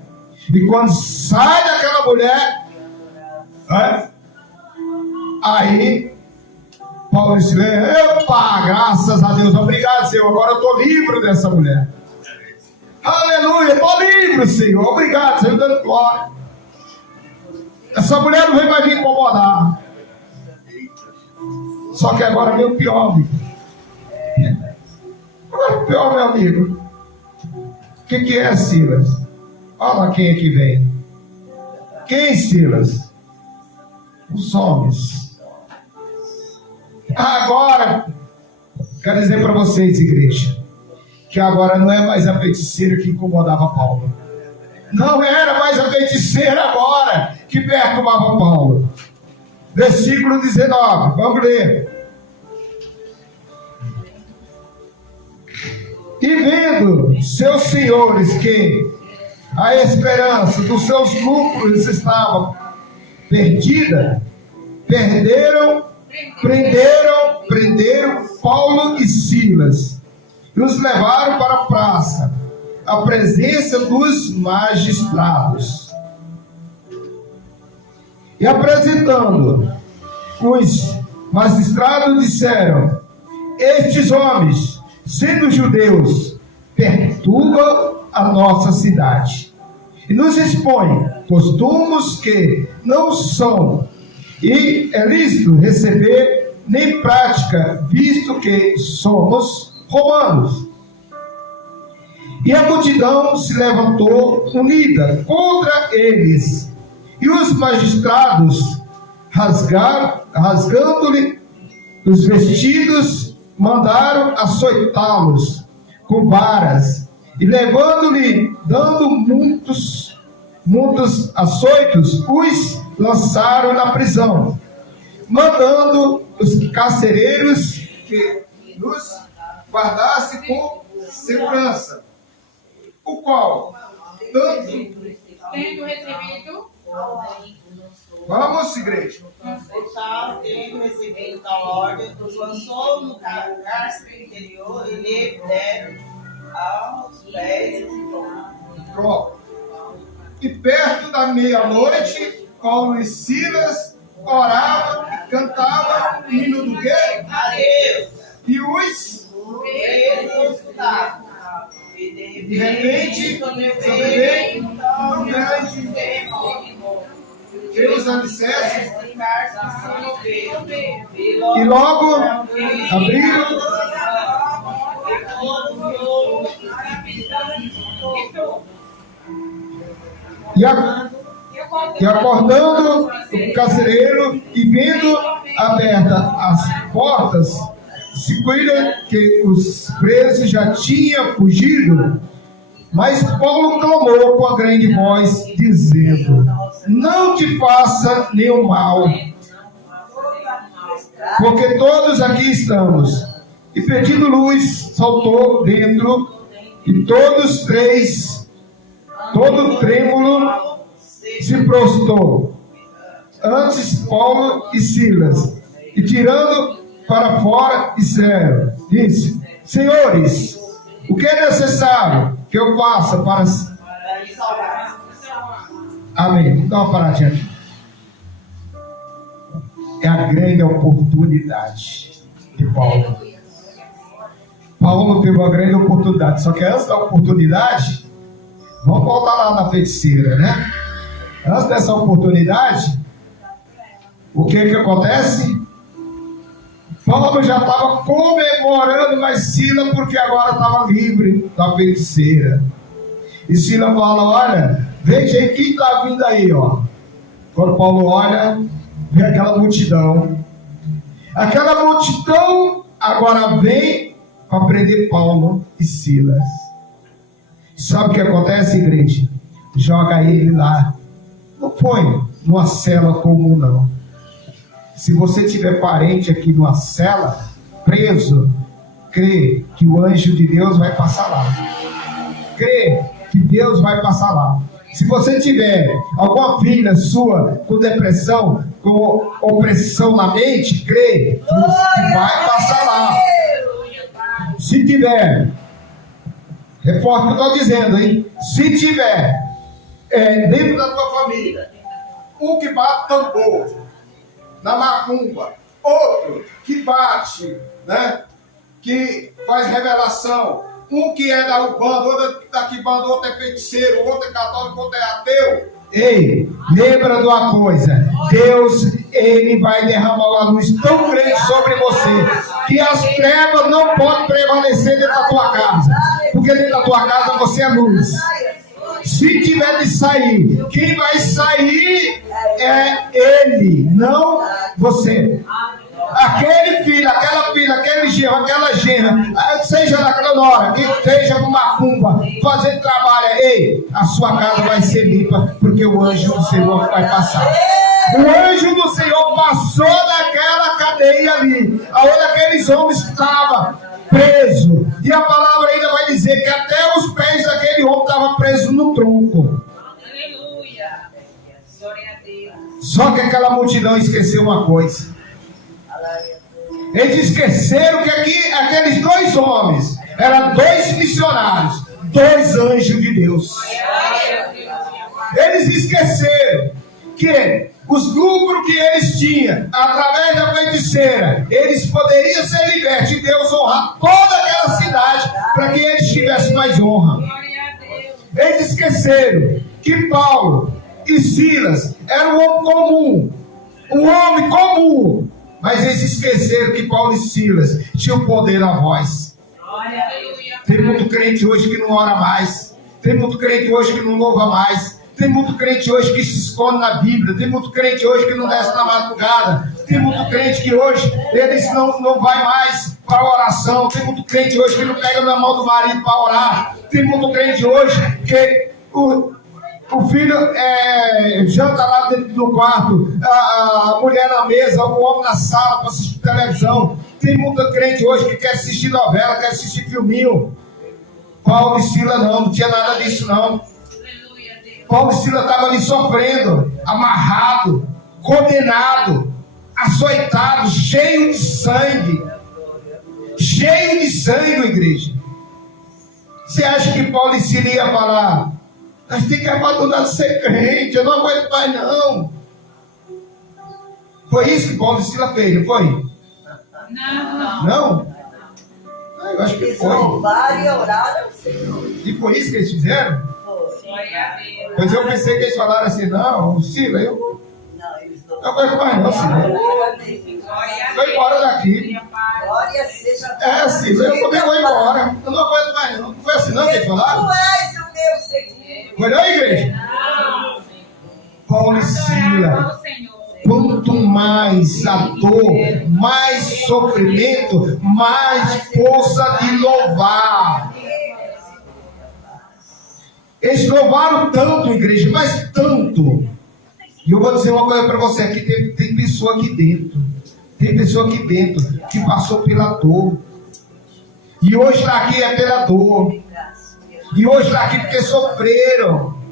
E quando sai daquela mulher, aí Paulo disse: epa, graças a Deus, obrigado, Senhor, agora eu estou livre dessa mulher. Aleluia, estou livre, Senhor, obrigado, Senhor, dando glória. Essa mulher não vem mais me incomodar. Só que agora vem o pior, amigo. Agora o pior, meu amigo. O que é, Silas? Olha quem é que vem. Quem, Silas? Os homens. Agora, quero dizer para vocês, igreja, que agora não é mais a feiticeira que incomodava Paulo. Não era mais a feiticeira agora que perturbava Paulo. Versículo 19, vamos ler. E vendo seus senhores que a esperança dos seus lucros estava perdida, prenderam Paulo e Silas e os levaram para a praça, à presença dos magistrados. E apresentando, os magistrados disseram: estes homens, sendo judeus, perturbam a nossa cidade e nos expõem costumes que não são, e é lícito receber nem prática, visto que somos romanos. E a multidão se levantou unida contra eles, e os magistrados, rasgando-lhe os vestidos, mandaram açoitá-los com varas, e levando-lhe, dando muitos açoitos, os lançaram na prisão, mandando os carcereiros que nos guardasse com segurança, o qual, tanto tendo recebido, vamos, igreja, O tal, tendo recebido tal ordem, os lançou no cárcere interior e lhe deram aos pés pronto. E perto da meia-noite, Paulo e Silas oravam e cantavam o hino do quê? Adeus. E os Eles escutavam. E de repente, sobreveio um grande que os alicerces, e logo abriram e acordando o carcereiro e vendo abertas as portas, se cuida que os presos já tinham fugido. Mas Paulo clamou com a grande voz, dizendo: não te faça nenhum mal, porque todos aqui estamos. E pedindo luz, saltou dentro, e todos três, todo trêmulo, se prostrou antes Paulo e Silas, e tirando para fora, disse: senhores, o que é necessário que eu faça para salvar? Amém. Dá uma paradinha aqui. É a grande oportunidade de Paulo. Paulo teve uma grande oportunidade, só que antes da oportunidade, vamos voltar lá na feiticeira, né? Antes dessa oportunidade, o que acontece? Paulo já estava comemorando mais Silas, porque agora estava livre da feiticeira. E Silas fala: olha, veja aí quem está vindo aí, ó. Quando Paulo olha, vê aquela multidão. Aquela multidão agora vem para prender Paulo e Silas. Sabe o que acontece, igreja? Joga ele lá. Não põe numa cela comum, não. Se você tiver parente aqui numa cela, preso, crê que o anjo de Deus vai passar lá. Crê que Deus vai passar lá. Se você tiver alguma filha sua com depressão, com opressão na mente, crê que vai passar lá. Se tiver, reforça o que eu estou dizendo, hein? Se tiver dentro da tua família, um que bate tambor na macumba, outro que bate, né? Que faz revelação, um que é da Umbanda, outro da Quimbanda, outro é feiticeiro, outro é católico, outro é ateu. Ei, lembra de uma coisa: Deus, Ele vai derramar uma luz tão grande sobre você que as trevas não podem prevalecer dentro da tua casa, porque dentro da tua casa você é luz. Se tiver de sair, quem vai sair é ele, não você. Aquele filho, aquela filha, aquele genro, aquela genra, seja naquela hora, que esteja com macumba, fazendo trabalho, ei, a sua casa vai ser limpa, porque o anjo do Senhor vai passar. O anjo do Senhor passou naquela cadeia ali, aonde aqueles homens estavam presos. E a palavra ainda vai dizer que até os pés daquele homem estavam presos no tronco. Aleluia. Glória a Deus. Só que aquela multidão esqueceu uma coisa. Eles esqueceram que aqueles dois homens eram dois missionários, dois anjos de Deus. Eles esqueceram que os lucros que eles tinham através da feiticeira, eles poderiam ser libertos e Deus honrar toda aquela cidade para que eles tivessem mais honra. Eles esqueceram que Paulo e Silas eram um homem comum, mas eles esqueceram que Paulo e Silas tinham poder na voz. Tem muito crente hoje que não ora mais, tem muito crente hoje que não louva mais, tem muito crente hoje que se esconde na Bíblia, tem muito crente hoje que não desce na madrugada, tem muito crente que hoje eles não vai mais para a oração, tem muito crente hoje que não pega na mão do marido para orar, tem muito crente hoje que o filho janta lá dentro do quarto, a mulher na mesa, o homem na sala para assistir televisão. Tem muita crente hoje que quer assistir novela, quer assistir filminho. Paulo e Silas não tinha nada disso não. Paulo e Silas estavam ali sofrendo, amarrado, condenado, açoitado, cheio de sangue. Cheio de sangue, igreja. Você acha que Paulo e Silas iam falar: nós temos que abandonar de ser crente, eu não aguento mais não? Foi isso que Paulo e Silas fez, não foi? Não? Eu acho que foi. Louvar e orar ao Senhor. E foi isso que eles fizeram? Pois eu pensei que eles falaram assim: não, Silas, eu não aguento mais não, Silas. Foi embora daqui. Glória seja. Silas, eu também vou embora. Eu não aguento mais não. Não foi assim não que eles falaram? Tu és o meu Senhor. Foi não, igreja? Paulo e Silas. Quanto mais a dor, mais sofrimento, mais força de louvar. Eles louvaram tanto, igreja, mas tanto. E eu vou dizer uma coisa para você aqui: tem pessoa aqui dentro. Tem pessoa aqui dentro que passou pela dor. E hoje está aqui é pela dor. E hoje está aqui porque sofreram.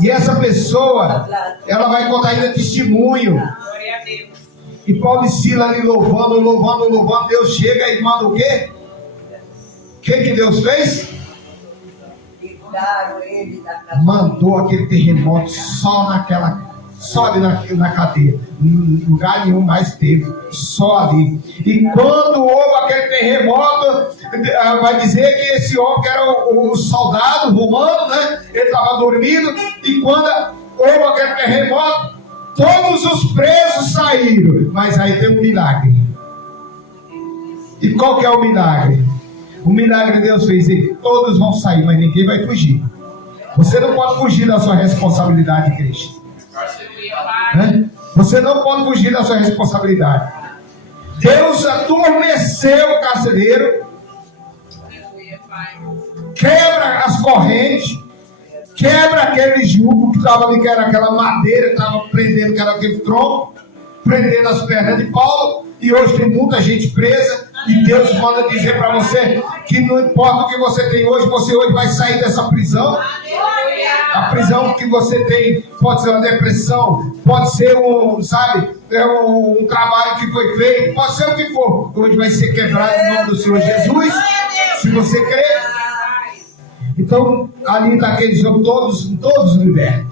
E essa pessoa, ela vai contar ainda testemunho. E Paulo e Silas ali louvando. Deus chega e manda o quê? O que Deus fez? Mandou aquele terremoto só ali na cadeia. Lugar nenhum mais teve, só ali. E quando houve aquele terremoto, vai dizer que esse homem que era o soldado romano, né? Ele estava dormindo, e quando houve aquele terremoto, todos os presos saíram. Mas aí tem um milagre. E qual que é o milagre? O milagre que Deus fez: todos vão sair, mas ninguém vai fugir. Você não pode fugir da sua responsabilidade, Cristo. Você não pode fugir da sua responsabilidade. Deus adormeceu o carcereiro, quebra as correntes, quebra aquele jugo que estava ali, que era aquela madeira que estava prendendo, que era aquele tronco, prendendo as pernas de Paulo. E hoje tem muita gente presa. E Deus manda dizer para você que não importa o que você tem hoje, você hoje vai sair dessa prisão. A prisão que você tem pode ser uma depressão, pode ser um trabalho que foi feito, pode ser o que for. Hoje vai ser quebrado em nome do Senhor Jesus, se você crer. Então, ali está aqueles homens, todos libertos.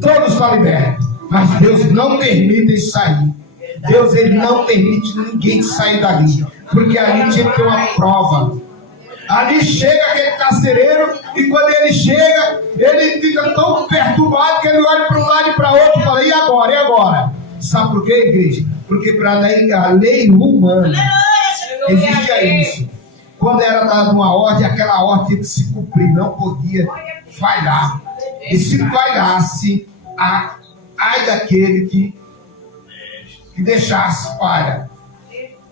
Todos estão libertos. Mas Deus não permite eles sair. Deus, ele não permite ninguém sair dali, porque ali tinha que ter uma prova. Ali chega aquele carcereiro, e quando ele chega, ele fica tão perturbado que ele olha para um lado e para outro e fala: e agora? E agora? Sabe por quê, igreja? Porque para a lei humana existia isso. Quando era dada uma ordem, aquela ordem tinha que se cumprir, não podia falhar. E se falhasse, ai daquele que deixasse palha,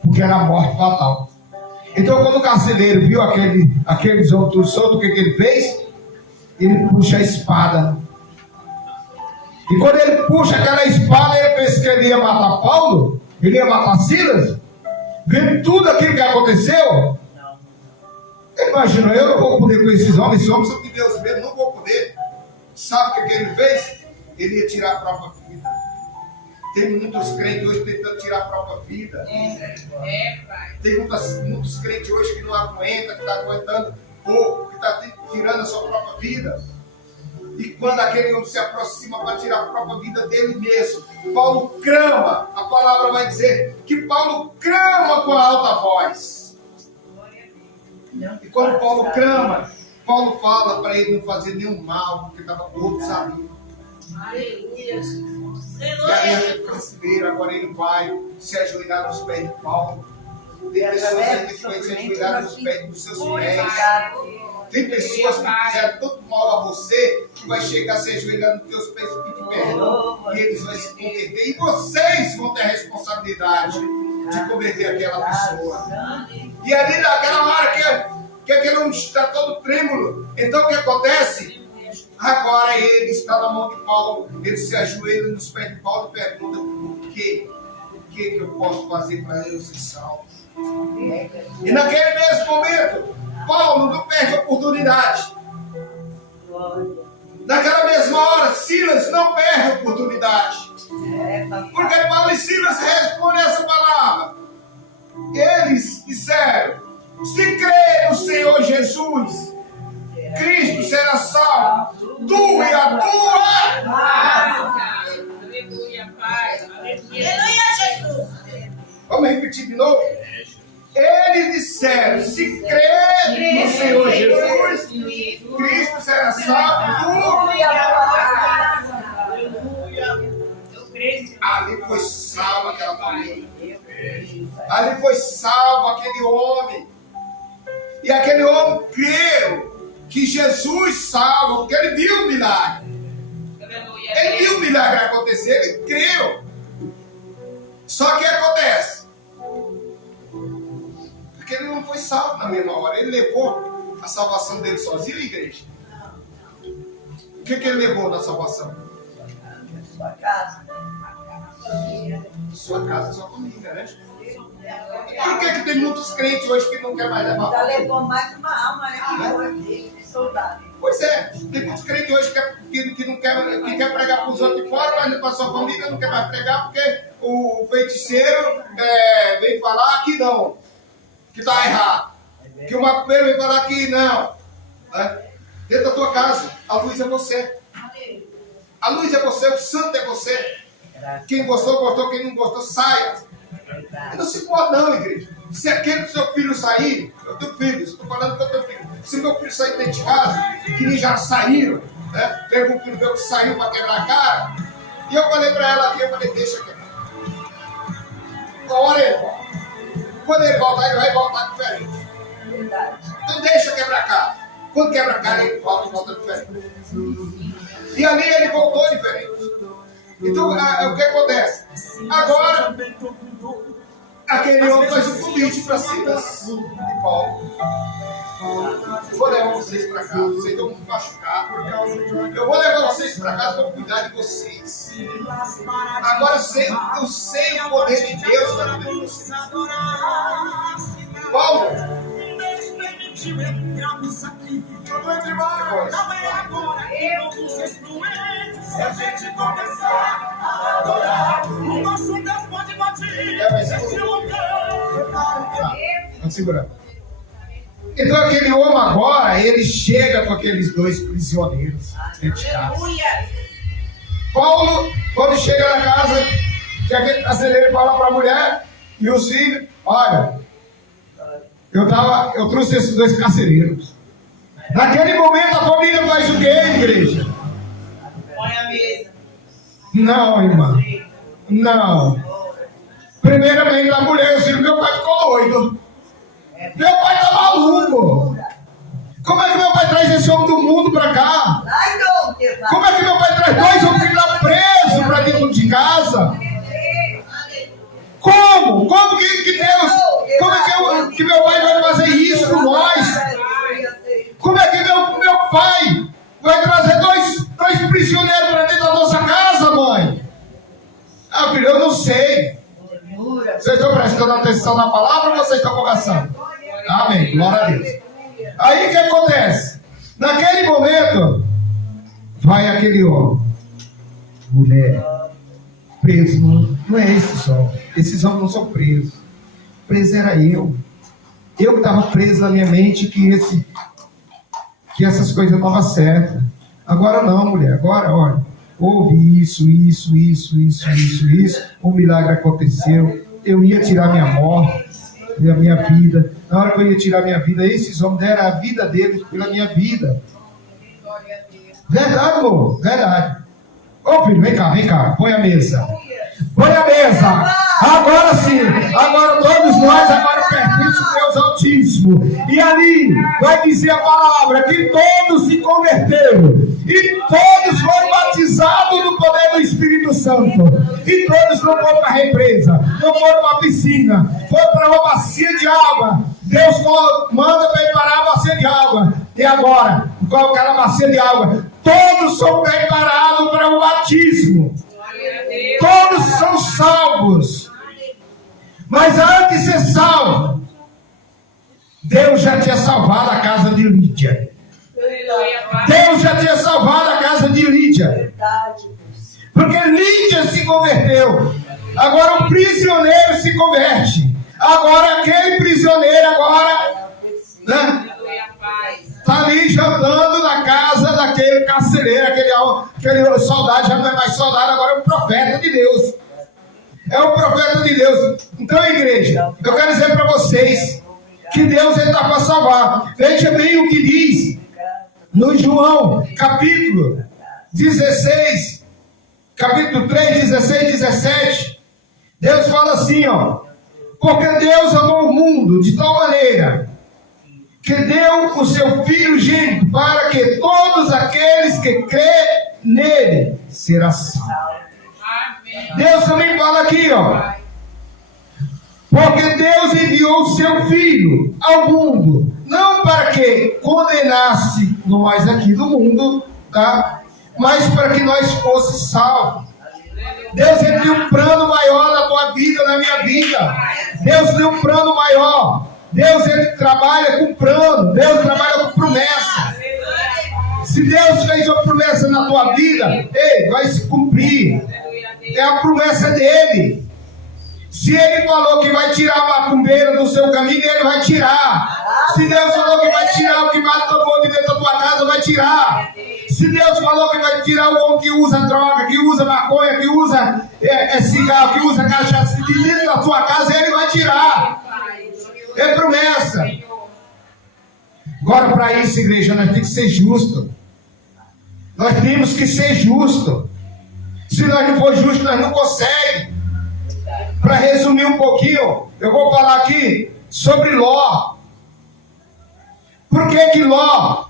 porque era a morte fatal. Então, quando o carcereiro viu aqueles outros soltos, o que ele fez? Ele puxa a espada. E quando ele puxa aquela espada, ele pensa que ele ia matar Paulo, ele ia matar Silas. Vendo tudo aquilo que aconteceu, ele imaginou: eu não vou poder com esses homens são de Deus mesmo, não vou poder. Sabe o que ele fez? Ele ia tirar a própria vida. Tem muitos crentes hoje tentando tirar a própria vida. Tem muitos crentes hoje que não aguentam, que estão aguentando pouco, que estão tirando a sua própria vida. E quando aquele homem se aproxima para tirar a própria vida dele mesmo, Paulo clama. A palavra vai dizer que Paulo clama com a alta voz. E quando Paulo clama, Paulo fala para ele não fazer nenhum mal, porque estava todos ali. Aleluia. E aí aquele carcereiro, agora ele vai se ajoelhar nos pés de Paulo. Tem pessoas aí que vão se ajoelhar nos pés dos seus pés. Tem pessoas que fizeram tanto mal a você que vai chegar a se ajoelhar nos teus pés e pedir perdão. E eles vão se converter. E vocês vão ter a responsabilidade de converter aquela pessoa. E ali naquela hora que aquele homem está todo trêmulo, então o que acontece? Agora ele está na mão de Paulo, ele se ajoelha nos pés de Paulo e pergunta: o que eu posso fazer para eu ser salvo? E naquele mesmo momento, Paulo não perde a oportunidade. Naquela mesma hora, Silas não perde a oportunidade. Porque Paulo e Silas respondem essa palavra. Eles disseram: se crê no Senhor Jesus, Cristo será salvo, tu e a tua casa. Aleluia, Pai. Aleluia, Jesus. Vamos repetir de novo? Eles disseram: se crê no Senhor Jesus, Cristo será salvo, tu e a tua casa. Ali foi salvo aquela família. Ali foi salvo aquele homem. E aquele homem creu que Jesus salva, porque ele viu o milagre. Ele viu o milagre acontecer, ele creu. Só que acontece? Porque ele não foi salvo na mesma hora. Ele levou a salvação dele sozinho, igreja. O que ele levou na salvação? Sua casa. Sua casa, sua família, né? Por que tem muitos crentes hoje que não querem mais levar? Já levou mais uma alma, né? Que foi de soldado. Pois é, tem muitos crentes hoje que não quer pregar para os outros de fora, mas para a sua família não quer mais pregar porque o feiticeiro vem falar que não, que está errado. Que o macumbeiro vem falar que não. Dentro da tua casa, a luz é você. A luz é você, o santo é você. Quem gostou, gostou. Quem não gostou, saia. Não se pode não, igreja. Se aquele seu filho sair, eu tenho filhos, estou falando que eu tenho filho. Se meu filho sair dentro de casa, que nem já saíram, né? Teve um filho meu que saiu para quebrar a cara, e eu falei para ela aqui, eu falei: deixa quebrar. Uma hora ele volta. Quando ele voltar, ele vai voltar diferente. Então deixa quebrar a cara. Quando quebra a cara, ele volta diferente. E ali ele voltou diferente. Então, o que acontece? Agora, aquele homem faz um convite para Silas e Paulo. Eu vou levar vocês para casa, vocês estão muito machucados. Eu vou levar vocês para casa para cuidar de vocês. Agora eu sei o poder de Deus na vida de vocês. Paulo, Se a gente começar a adorar, o nosso Deus pode bater esse lugar. Vamos segurar. Então aquele homem agora, ele chega com aqueles dois prisioneiros dentro de casa. Paulo, quando chega na casa, que aquele carcereiro fala para a mulher e os filhos: olha, eu trouxe esses dois carcereiros. Naquele momento a família faz o quê, igreja? Põe a mesa. Não, irmã. Não. Primeiramente a mulher e os filhos: meu pai ficou doido. Meu pai tá maluco. Como é que meu pai traz esse homem do mundo para cá? Como é que meu pai traz dois homens lá Como? Como que Deus, como é que meu pai vai fazer isso com nós? Como é que meu pai vai trazer dois prisioneiros para dentro da nossa casa, mãe? Ah, filho, eu não sei. Vocês estão prestando atenção na palavra ou vocês estão conversando? Amém, glória a Deus. Aí o que acontece? Naquele momento, vai aquele homem, mulher, preso, não é esses homens. Esses homens não são presos. Preso era eu. Eu que estava preso na minha mente que essas coisas estavam certas. Agora não, mulher. Agora, olha, houve isso. Um milagre aconteceu. Eu ia tirar minha morte, a minha vida. Na hora que eu ia tirar minha vida, esses homens deram a vida deles pela minha vida. Verdade, amor? Verdade. Ô filho, vem cá, põe a mesa. Põe a mesa. Agora sim, agora todos nós pertencemos ao Deus Altíssimo. E ali vai dizer a palavra que todos se converteram. E todos foram batizados no poder do Espírito Santo. E todos não foram para a represa, não foram para a piscina, foram para uma bacia de água. Deus manda preparar a bacia de água. E agora, colocar a bacia de água. Todos são preparados para o batismo. Todos são salvos. Mas antes de ser salvo, Deus já tinha salvado a casa de Lídia. Deus já tinha salvado a casa de Lídia. Porque Lídia se converteu. Agora o prisioneiro se converte. Agora aquele prisioneiro né, está ali jantando na casa daquele carcereiro, aquele soldado, já não é mais soldado, agora é um profeta de Deus. É um profeta de Deus. Então, igreja, eu quero dizer para vocês que Deus está para salvar. Veja bem o que diz no João, capítulo 16, capítulo 3, 16, 17. Deus fala assim, ó: porque Deus amou o mundo de tal maneira que deu o seu Filho único, para que todos aqueles que crêem nele serão salvos. Deus também fala aqui, ó: porque Deus enviou o seu Filho ao mundo, não para que condenasse nós aqui do mundo, tá? Mas para que nós fosse salvos. Deus tem um plano maior na tua vida, na minha vida. Deus tem um plano maior. Deus, ele trabalha com plano. Deus trabalha com promessa. Se Deus fez uma promessa na tua vida, vai se cumprir. É a promessa dele. Se ele falou que vai tirar a macumbeira do seu caminho, ele vai tirar. Se Deus falou que vai tirar o que mata o povo de dentro da tua casa, vai tirar. Se Deus falou que vai tirar o homem que usa droga, que usa maconha, que usa cigarro, que usa cachaça de dentro da tua casa, ele vai tirar. É promessa. Agora, para isso, igreja, nós temos que ser justos. Nós temos que ser justos. Se nós não for justos, nós não conseguimos. Para resumir um pouquinho, eu vou falar aqui sobre Ló. Por que Ló?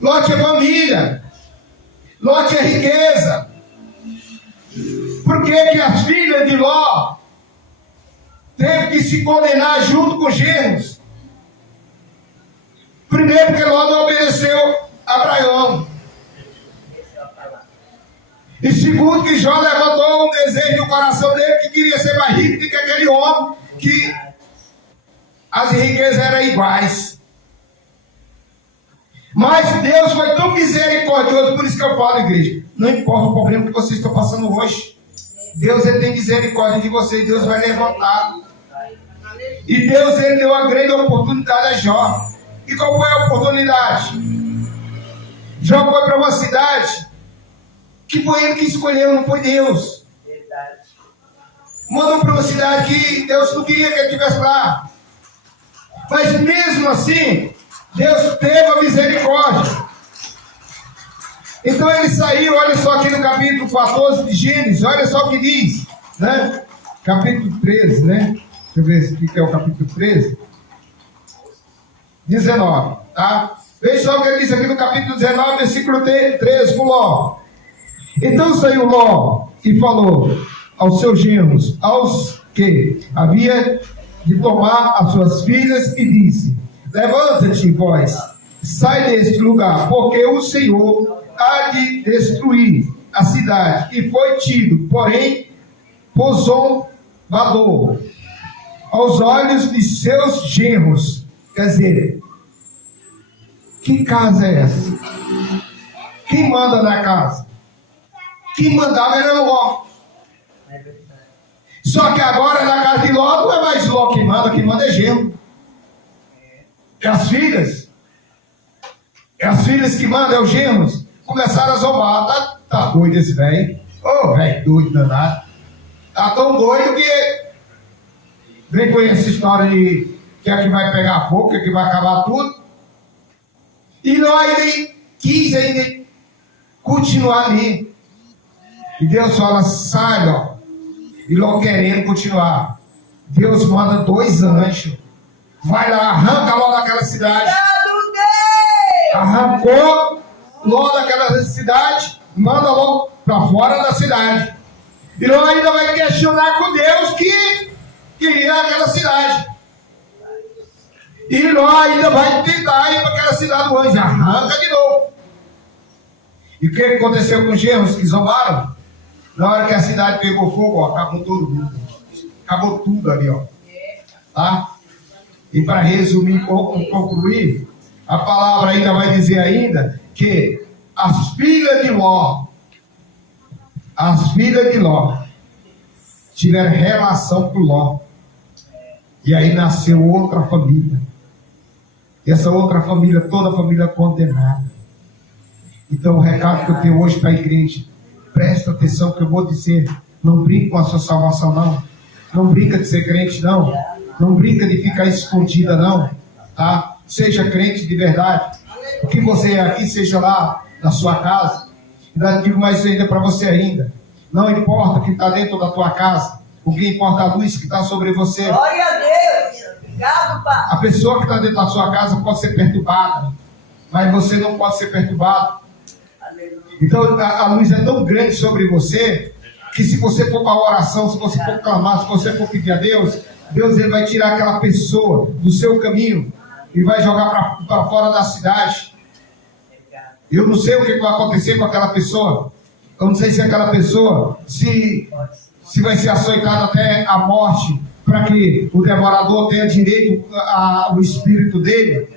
Ló tinha família. Ló tinha riqueza. Por que as filhas de Ló teve que se condenar junto com os genros? Primeiro, porque Ló não obedeceu a Abraão. E segundo, que Jó levantou um desejo no coração dele, que queria ser mais rico do que aquele homem, que as riquezas eram iguais. Mas Deus foi tão misericordioso, por isso que eu falo, igreja, não importa o problema que vocês estão passando hoje, Deus, ele tem misericórdia de vocês, Deus vai levantar. E Deus, ele deu uma grande oportunidade a Jó. E qual foi a oportunidade? Jó foi para uma cidade que foi ele que escolheu, não foi Deus. Mandou para uma cidade que Deus não queria que ele estivesse lá. Mas mesmo assim, Deus teve a misericórdia. Então ele saiu, olha só aqui no capítulo 14 de Gênesis, olha só o que diz, né? Capítulo 13, né? Deixa eu ver o que é o capítulo 13. 19, tá? Veja só o que ele diz aqui no capítulo 19, versículo 13, com Ló. Então saiu Ló e falou aos seus genros, aos que havia de tomar as suas filhas e disse: levanta-te, vós, sai deste lugar, porque o Senhor há de destruir a cidade. E foi tido, porém, por zombador aos olhos de seus genros. Quer dizer, que casa é essa? Quem manda na casa? Quem mandava era Ló. Só que agora na casa de Ló não é mais Ló quem manda é genro. É as filhas. É as filhas que mandam, é os genros. Começaram a zombar. Tá doido esse velho. Ô, velho doido danado. Tá tão doido que vem com essa história de que é que vai pegar fogo, que é que vai acabar tudo. E Ló ainda quis ainda continuar ali. E Deus fala: sai, ó. E Ló querendo continuar. Deus manda 2 anjos. Vai lá, arranca Ló daquela cidade. Arrancou Ló daquela cidade, manda Ló para fora da cidade. E Ló ainda vai questionar com Deus que queria aquela cidade. E Ló ainda vai tentar ir para aquela cidade do anjo. Arranca de novo. E o que aconteceu com os genros que zombaram? Na hora que a cidade pegou fogo, ó, acabou todo mundo. Acabou tudo ali, ó. Tá? E para resumir, concluir, a palavra ainda vai dizer ainda que as filhas de Ló tiveram relação com Ló. E aí nasceu outra família. E essa outra família, toda a família condenada. Então o recado que eu tenho hoje para a igreja: presta atenção que eu vou dizer. Não brinca com a sua salvação, não. Não brinca de ser crente, não. Não brinca de ficar escondida, não. Tá? Seja crente de verdade. O que você é aqui, seja lá na sua casa. Ainda digo mais ainda para você ainda. Não importa o que está dentro da tua casa. O que importa é a luz que está sobre você. Glória a Deus. Obrigado, Pai. A pessoa que está dentro da sua casa pode ser perturbada. Mas você não pode ser perturbado. Então a luz é tão grande sobre você, que se você for para a oração, se você for clamar, se você for pedir a Deus, Deus ele vai tirar aquela pessoa do seu caminho e vai jogar para fora da cidade. Eu não sei o que vai acontecer com aquela pessoa. Eu não sei se aquela pessoa se vai ser açoitada até a morte, para que o devorador tenha direito ao espírito dele,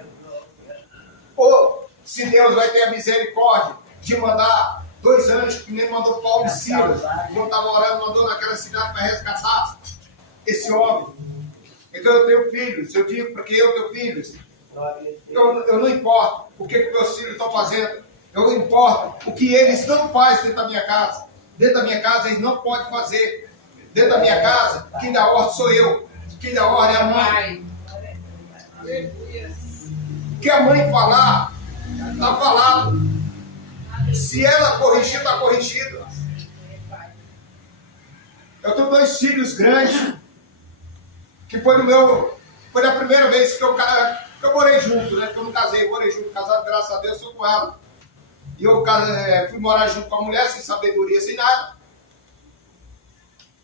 ou se Deus vai ter a misericórdia de mandar 2 anjos, que nem mandou Paulo e Silas, quando estava orando, mandou naquela cidade para resgatar esse homem. Então eu tenho filhos, eu digo porque eu tenho filhos. Eu não importo o que meus filhos estão fazendo, eu não importo o que eles não fazem dentro da minha casa. Dentro da minha casa eles não podem fazer. Dentro da minha casa, quem dá ordem sou eu, quem dá ordem é a mãe. O que a mãe falar, está falado. Se ela corrigir, está corrigido. Eu tenho 2 filhos grandes, que foi a primeira vez que eu morei junto, né? Que eu não casei, eu morei junto, casado, graças a Deus, estou com ela. E eu fui morar junto com a mulher, sem sabedoria, sem nada.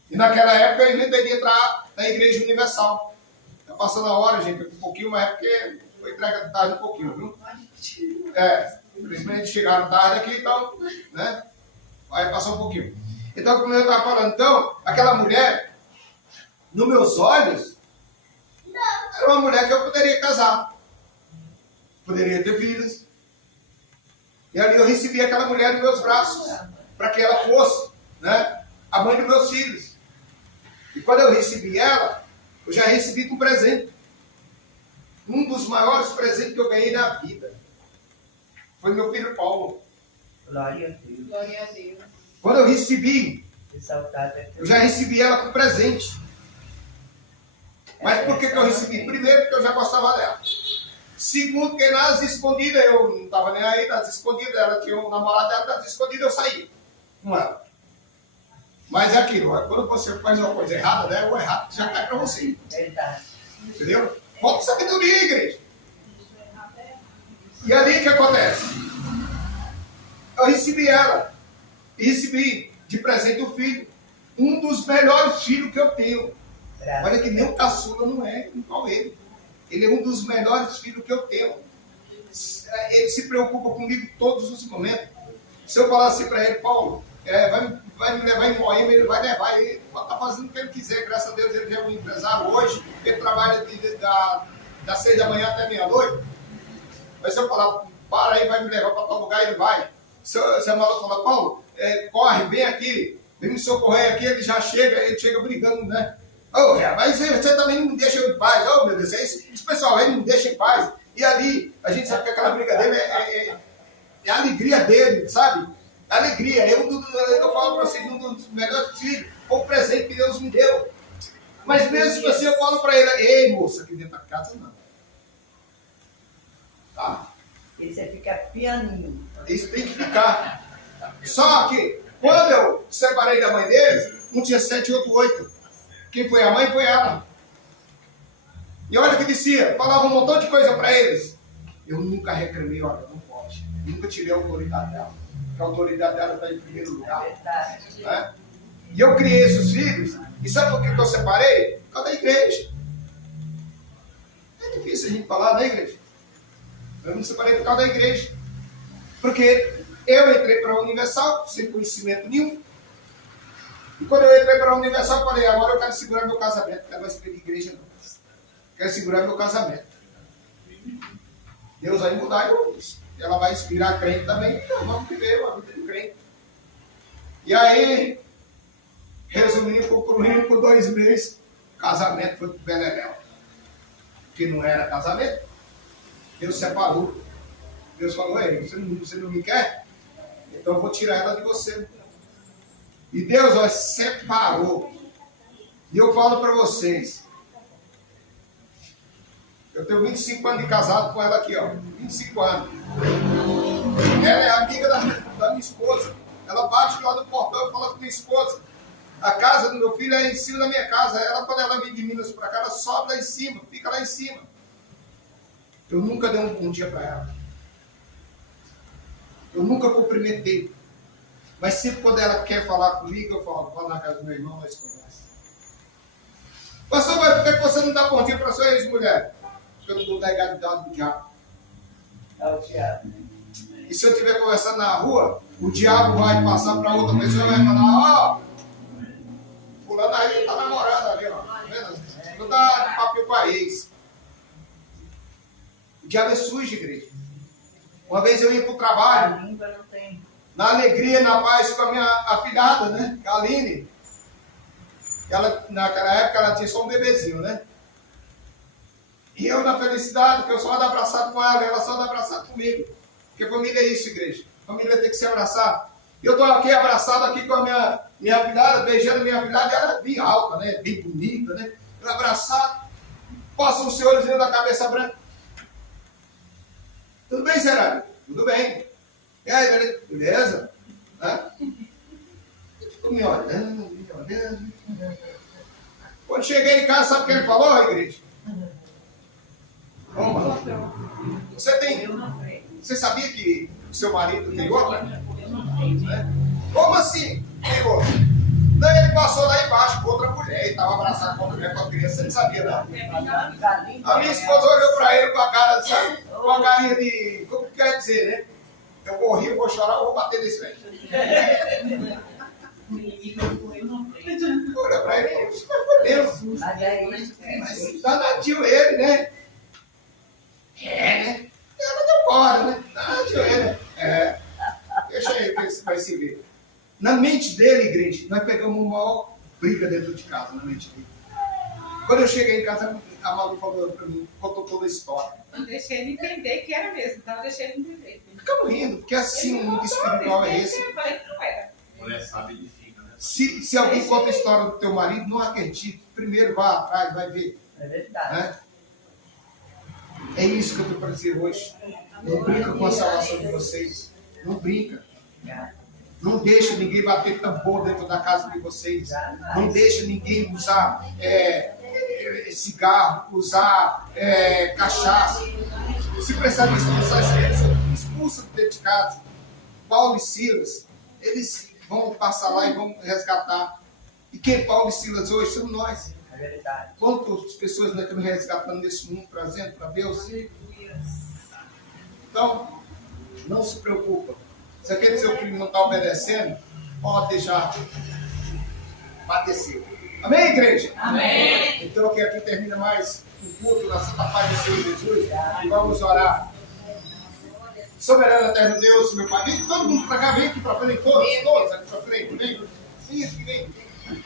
E naquela época eu inventei de entrar na Igreja Universal. Está passando a hora, gente, um pouquinho, mas é porque foi entrega tarde um pouquinho, viu? Infelizmente chegaram tarde aqui, então, né? Vai passar um pouquinho. Então, como eu estava falando, então, aquela mulher, nos meus olhos, era uma mulher que eu poderia casar. Poderia ter filhos. E ali eu recebi aquela mulher nos meus braços, para que ela fosse, né, a mãe dos meus filhos. E quando eu recebi ela, eu já recebi com presente. Um dos maiores presentes que eu ganhei na vida foi meu filho Paulo. Glória a Deus. Glória a Deus. Quando eu recebi, Que saudade é eu já recebi ela com presente. Mas por que eu recebi? Primeiro, porque eu já gostava dela. Segundo, porque nas escondidas, eu não estava nem aí, nas escondidas, ela tinha um namorado dela, nas escondidas eu saí com ela. Mas é aquilo, quando você faz uma coisa errada, né, o errado já cai para você. verdade. Entendeu? Falta sabedoria, igreja. E ali o que acontece? Eu recebi ela. E recebi de presente o filho. Um dos melhores filhos que eu tenho. Olha que nem o caçula não é igual ele. Ele é um dos melhores filhos que eu tenho. Ele se preocupa comigo todos os momentos. Se eu falar assim para ele, Paulo, vai me levar em Moema, ele vai levar. Ele está fazendo o que ele quiser, graças a Deus. Ele já é um empresário hoje, ele trabalha das 6 da manhã até meia-noite. Mas se eu falar, para aí, vai me levar para tal lugar, ele vai. Se a maluca falar, Paulo, corre, vem aqui, vem me socorrer aqui, ele chega brigando, né? Mas você também não me deixa em paz. Meu Deus, esse pessoal aí não me deixa em paz. E ali, a gente sabe que aquela briga dele é a alegria dele, sabe? A alegria. Eu falo para vocês, um dos melhores filhos, foi o presente que Deus me deu. Mas mesmo assim, eu falo para ele, ei, moça, aqui dentro da casa não. Tá? Esse fica pianinho. Isso tem que ficar. Só que, quando eu separei da mãe deles, um tinha 7 e outro 8. Quem foi a mãe foi ela. E olha o que dizia, falava um montão de coisa para eles. Eu nunca reclamei, olha, não pode. Nunca tirei a autoridade dela. Porque a autoridade dela está em primeiro lugar. Verdade. Né? E eu criei esses filhos. E sabe por que eu separei? Por causa da igreja. É difícil a gente falar da igreja. Eu me separei por causa da igreja. Porque eu entrei para a Universal, sem conhecimento nenhum. E quando eu entrei para a Universal, eu falei, agora eu quero segurar meu casamento. Não quero mais saber de igreja, não. Quero segurar meu casamento. Deus vai mudar e ela vai inspirar crente também. Então vamos viver uma vida de crente. E aí, resumindo, concluindo, por 2 meses, o casamento foi para o Beleléu. Que não era casamento. Deus separou. Deus falou, você não me quer? Então eu vou tirar ela de você. E Deus, separou. E eu falo para vocês. Eu tenho 25 anos de casado com ela aqui, ó. 25 anos. Ela é amiga da minha esposa. Ela bate lá no portão e fala com minha esposa. A casa do meu filho é em cima da minha casa. Ela, quando ela vem de Minas para cá, ela sobe lá em cima, fica lá em cima. Eu nunca dei um bom dia para ela. Eu nunca cumprimentei. Mas sempre quando ela quer falar comigo, eu falo, vá na casa do meu irmão, nós conversamos. Pastor, mas por que você não dá bom dia para sua ex-mulher? Porque eu não dou legalidade do diabo. É o diabo. E se eu estiver conversando na rua, o diabo vai passar para outra pessoa e vai falar, fulano aí está namorando ali, ó. Não dá papel com a ex. O diabo é sujo, igreja. Uma vez eu ia para o trabalho. A língua não tem. Na alegria, na paz, com a minha afilhada, né? A Aline. Ela, naquela época, ela tinha só um bebezinho, né? E eu, na felicidade, que eu só ando abraçado com ela só anda abraçado comigo. Porque família é isso, igreja. Família tem que se abraçar. E eu estou aqui abraçado aqui com a minha afilhada, beijando a minha afilhada, ela é bem alta, né? Bem bonita, né? Eu abraçado, passa um senhorzinho da cabeça branca. Tudo bem, Será? Tudo bem. E aí, beleza? Ficou me olhando. Quando cheguei em casa, sabe o que ele falou, igreja? Você sabia que o seu marido tem outra? Como assim? Tem outra? Daí ele passou lá embaixo com outra mulher e estava abraçado com a mulher, com a criança, você não sabia não. A minha esposa olhou para ele com a cara, sabe? Com a carinha de, como que quer dizer, né? Eu vou rir, eu vou chorar, eu vou bater nesse velho. Olha pra ele, isso foi Deus. Mas danadinho ele, né? Né? Ela deu fora, né? Danadinho ele. Deixa aí que você vai se ver. Na mente dele, igreja, nós pegamos uma maior briga dentro de casa, na mente dele. Quando eu cheguei em casa, a Malu falou pra mim, contou toda a história. Não deixei ele entender que era mesmo, tá? Deixei ele entender. Ficamos rindo, porque assim, o mundo espiritual é esse. Eu falei que não era. Mulher sabe edifica, né? Se alguém conta a história do teu marido, não acredite. Primeiro vá atrás, vai ver. É verdade. Né? É isso que eu estou para dizer hoje. Não brinca com a salvação de vocês. Não brinca. Não deixa ninguém bater tambor dentro da casa de vocês. Não deixa ninguém usar cigarro, usar cachaça. Se precisar expulsar expulsa dentro de casa. Paulo e Silas, eles vão passar lá e vão resgatar. E quem é Paulo e Silas hoje? Somos nós. Quantas pessoas nós estamos resgatando nesse mundo, trazendo para Deus? Então, não se preocupa. Se aquele seu filho não está obedecendo, pode deixar padecer. Amém, igreja? Amém. Então, que aqui termina mais um culto na Santa Paz do Senhor Jesus. E vamos orar. Soberano eterno Deus, meu Pai. Vem todo mundo para cá, vem aqui para frente, todos aqui para frente. Vem. Isso, vem.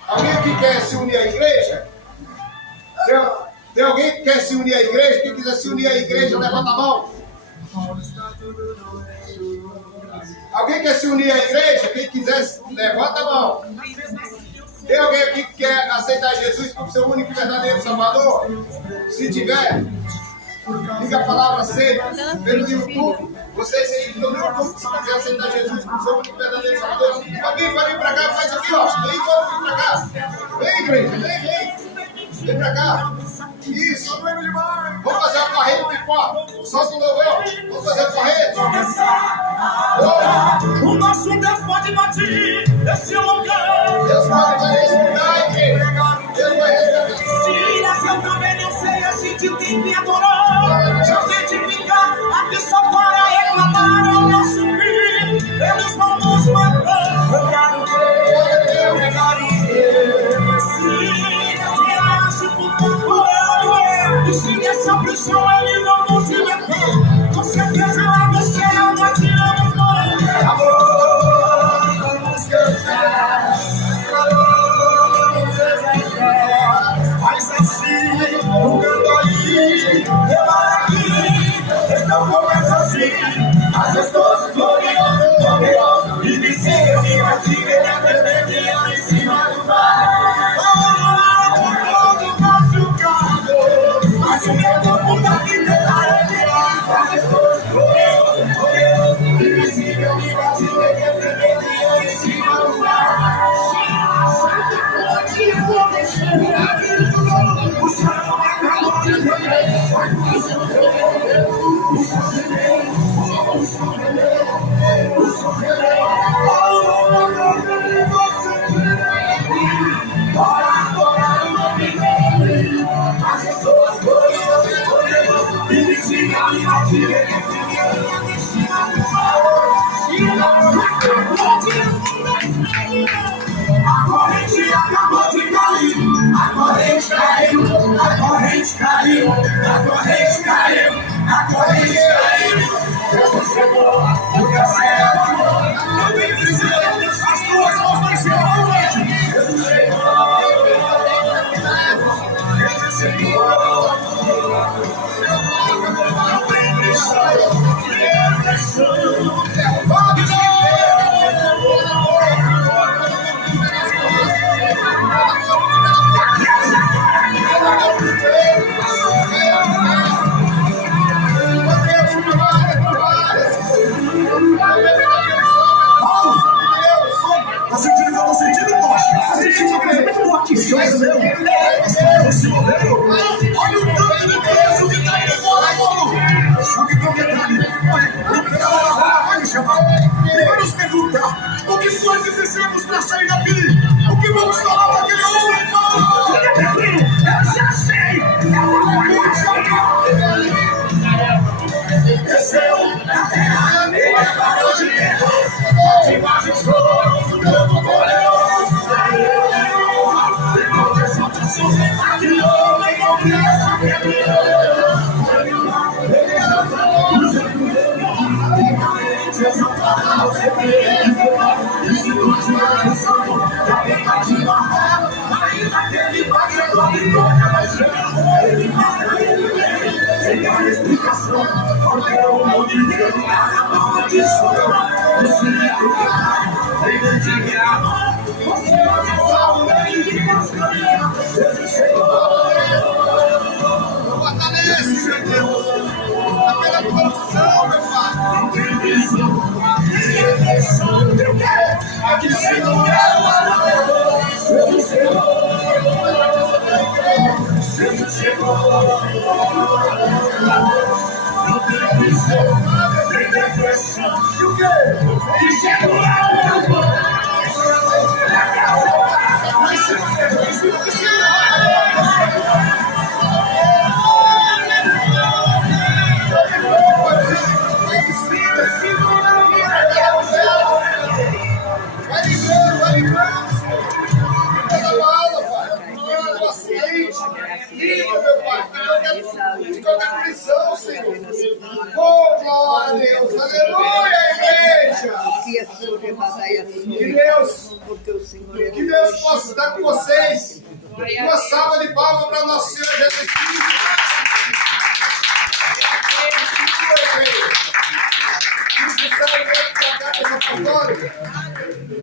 Alguém aqui quer se unir à igreja? Tem alguém que quer se unir à igreja? Quem quiser se unir à igreja, levanta a mão. Alguém quer se unir à igreja? Quem quiser, levanta a mão. Tem alguém aqui que quer aceitar Jesus como seu único e verdadeiro Salvador? Se tiver, liga a palavra aceita pelo YouTube. Vocês aí no YouTube, se quiser aceitar Jesus como seu único e verdadeiro Salvador, alguém pode vir para cá, faz aqui, ó. Vem todo mundo para cá. Vem, igreja, vem. Vem para cá. Isso. Vamos fazer uma corrente de fora. Solta o louvor. Vamos fazer uma corrente. O nosso Deus pode invadir esse lugar. Deus pode invadir esse lugar, igreja. Deus vai resgatar. Se eu também não sei, a gente tem que adorar. Se a gente ficar aqui só para reclamar ao nosso filho, eles vão nos matar. Eu quero ver, eu quero se acha que e se essa prisão ele não nos libertar, com certeza lá no céu nós iremos morrer. Amor, vamos cantar, vamos exaltar, faz assim, o canto ali, leva aqui, então começa assim, as gestões glorioso, invisível, imagina, ele é vermelho em cima do mar. Mas o meu corpo tá aqui dentro, as pessoas glorioso, invisível, invisível, em cima do ar. Se eu vou mexer, o chão é calor de as pessoas gloriosas, a corrente acabou de cair, a corrente caiu, a corrente caiu, a corrente caiu, a corrente caiu. Jesus chegou, o teu céu, eu tenho que dizer, as tuas mãos vai ser hoje. Jesus chegou, Jesus chegou. Tá sentindo o que eu tô sentindo, Tocha? Tá sentindo o que eu tô aqui? Olha o tanto de peso que tá indo embora, mano! Só que tem um detalhe. Vai me chamar e vai nos perguntar o que foi que fizemos pra sair daqui? O que vamos falar pra aquele homem, mano? Fica tranquilo, eu já sei! Desceu na terra, ele parou de guerra, de imagem chorou, do campo poderoso, e com exaltação, aquele homem não criança que ele exaltado, e se continuar no santo, da tentativa, ainda que ele bate a tua vitória, mas ele mata, ele vem, sem a explicação, porque o mundo inteiro tá na mão de sombra, você é o que vai, ele te guiar, você é o salvo, ele te cascaneia, ele chegou, Fortalece, meu Deus. Aquela corrupção, meu Pai. não tem visão, ninguém tem som, eu quero, aqui chegou, ele chegou, Jesus chegou, não tem visão, nem depressão, e o quê? Que chegou lá, Aleluia, igreja. Que Deus possa estar com vocês. Uma salva de palmas para nosso Senhor Jesus Cristo.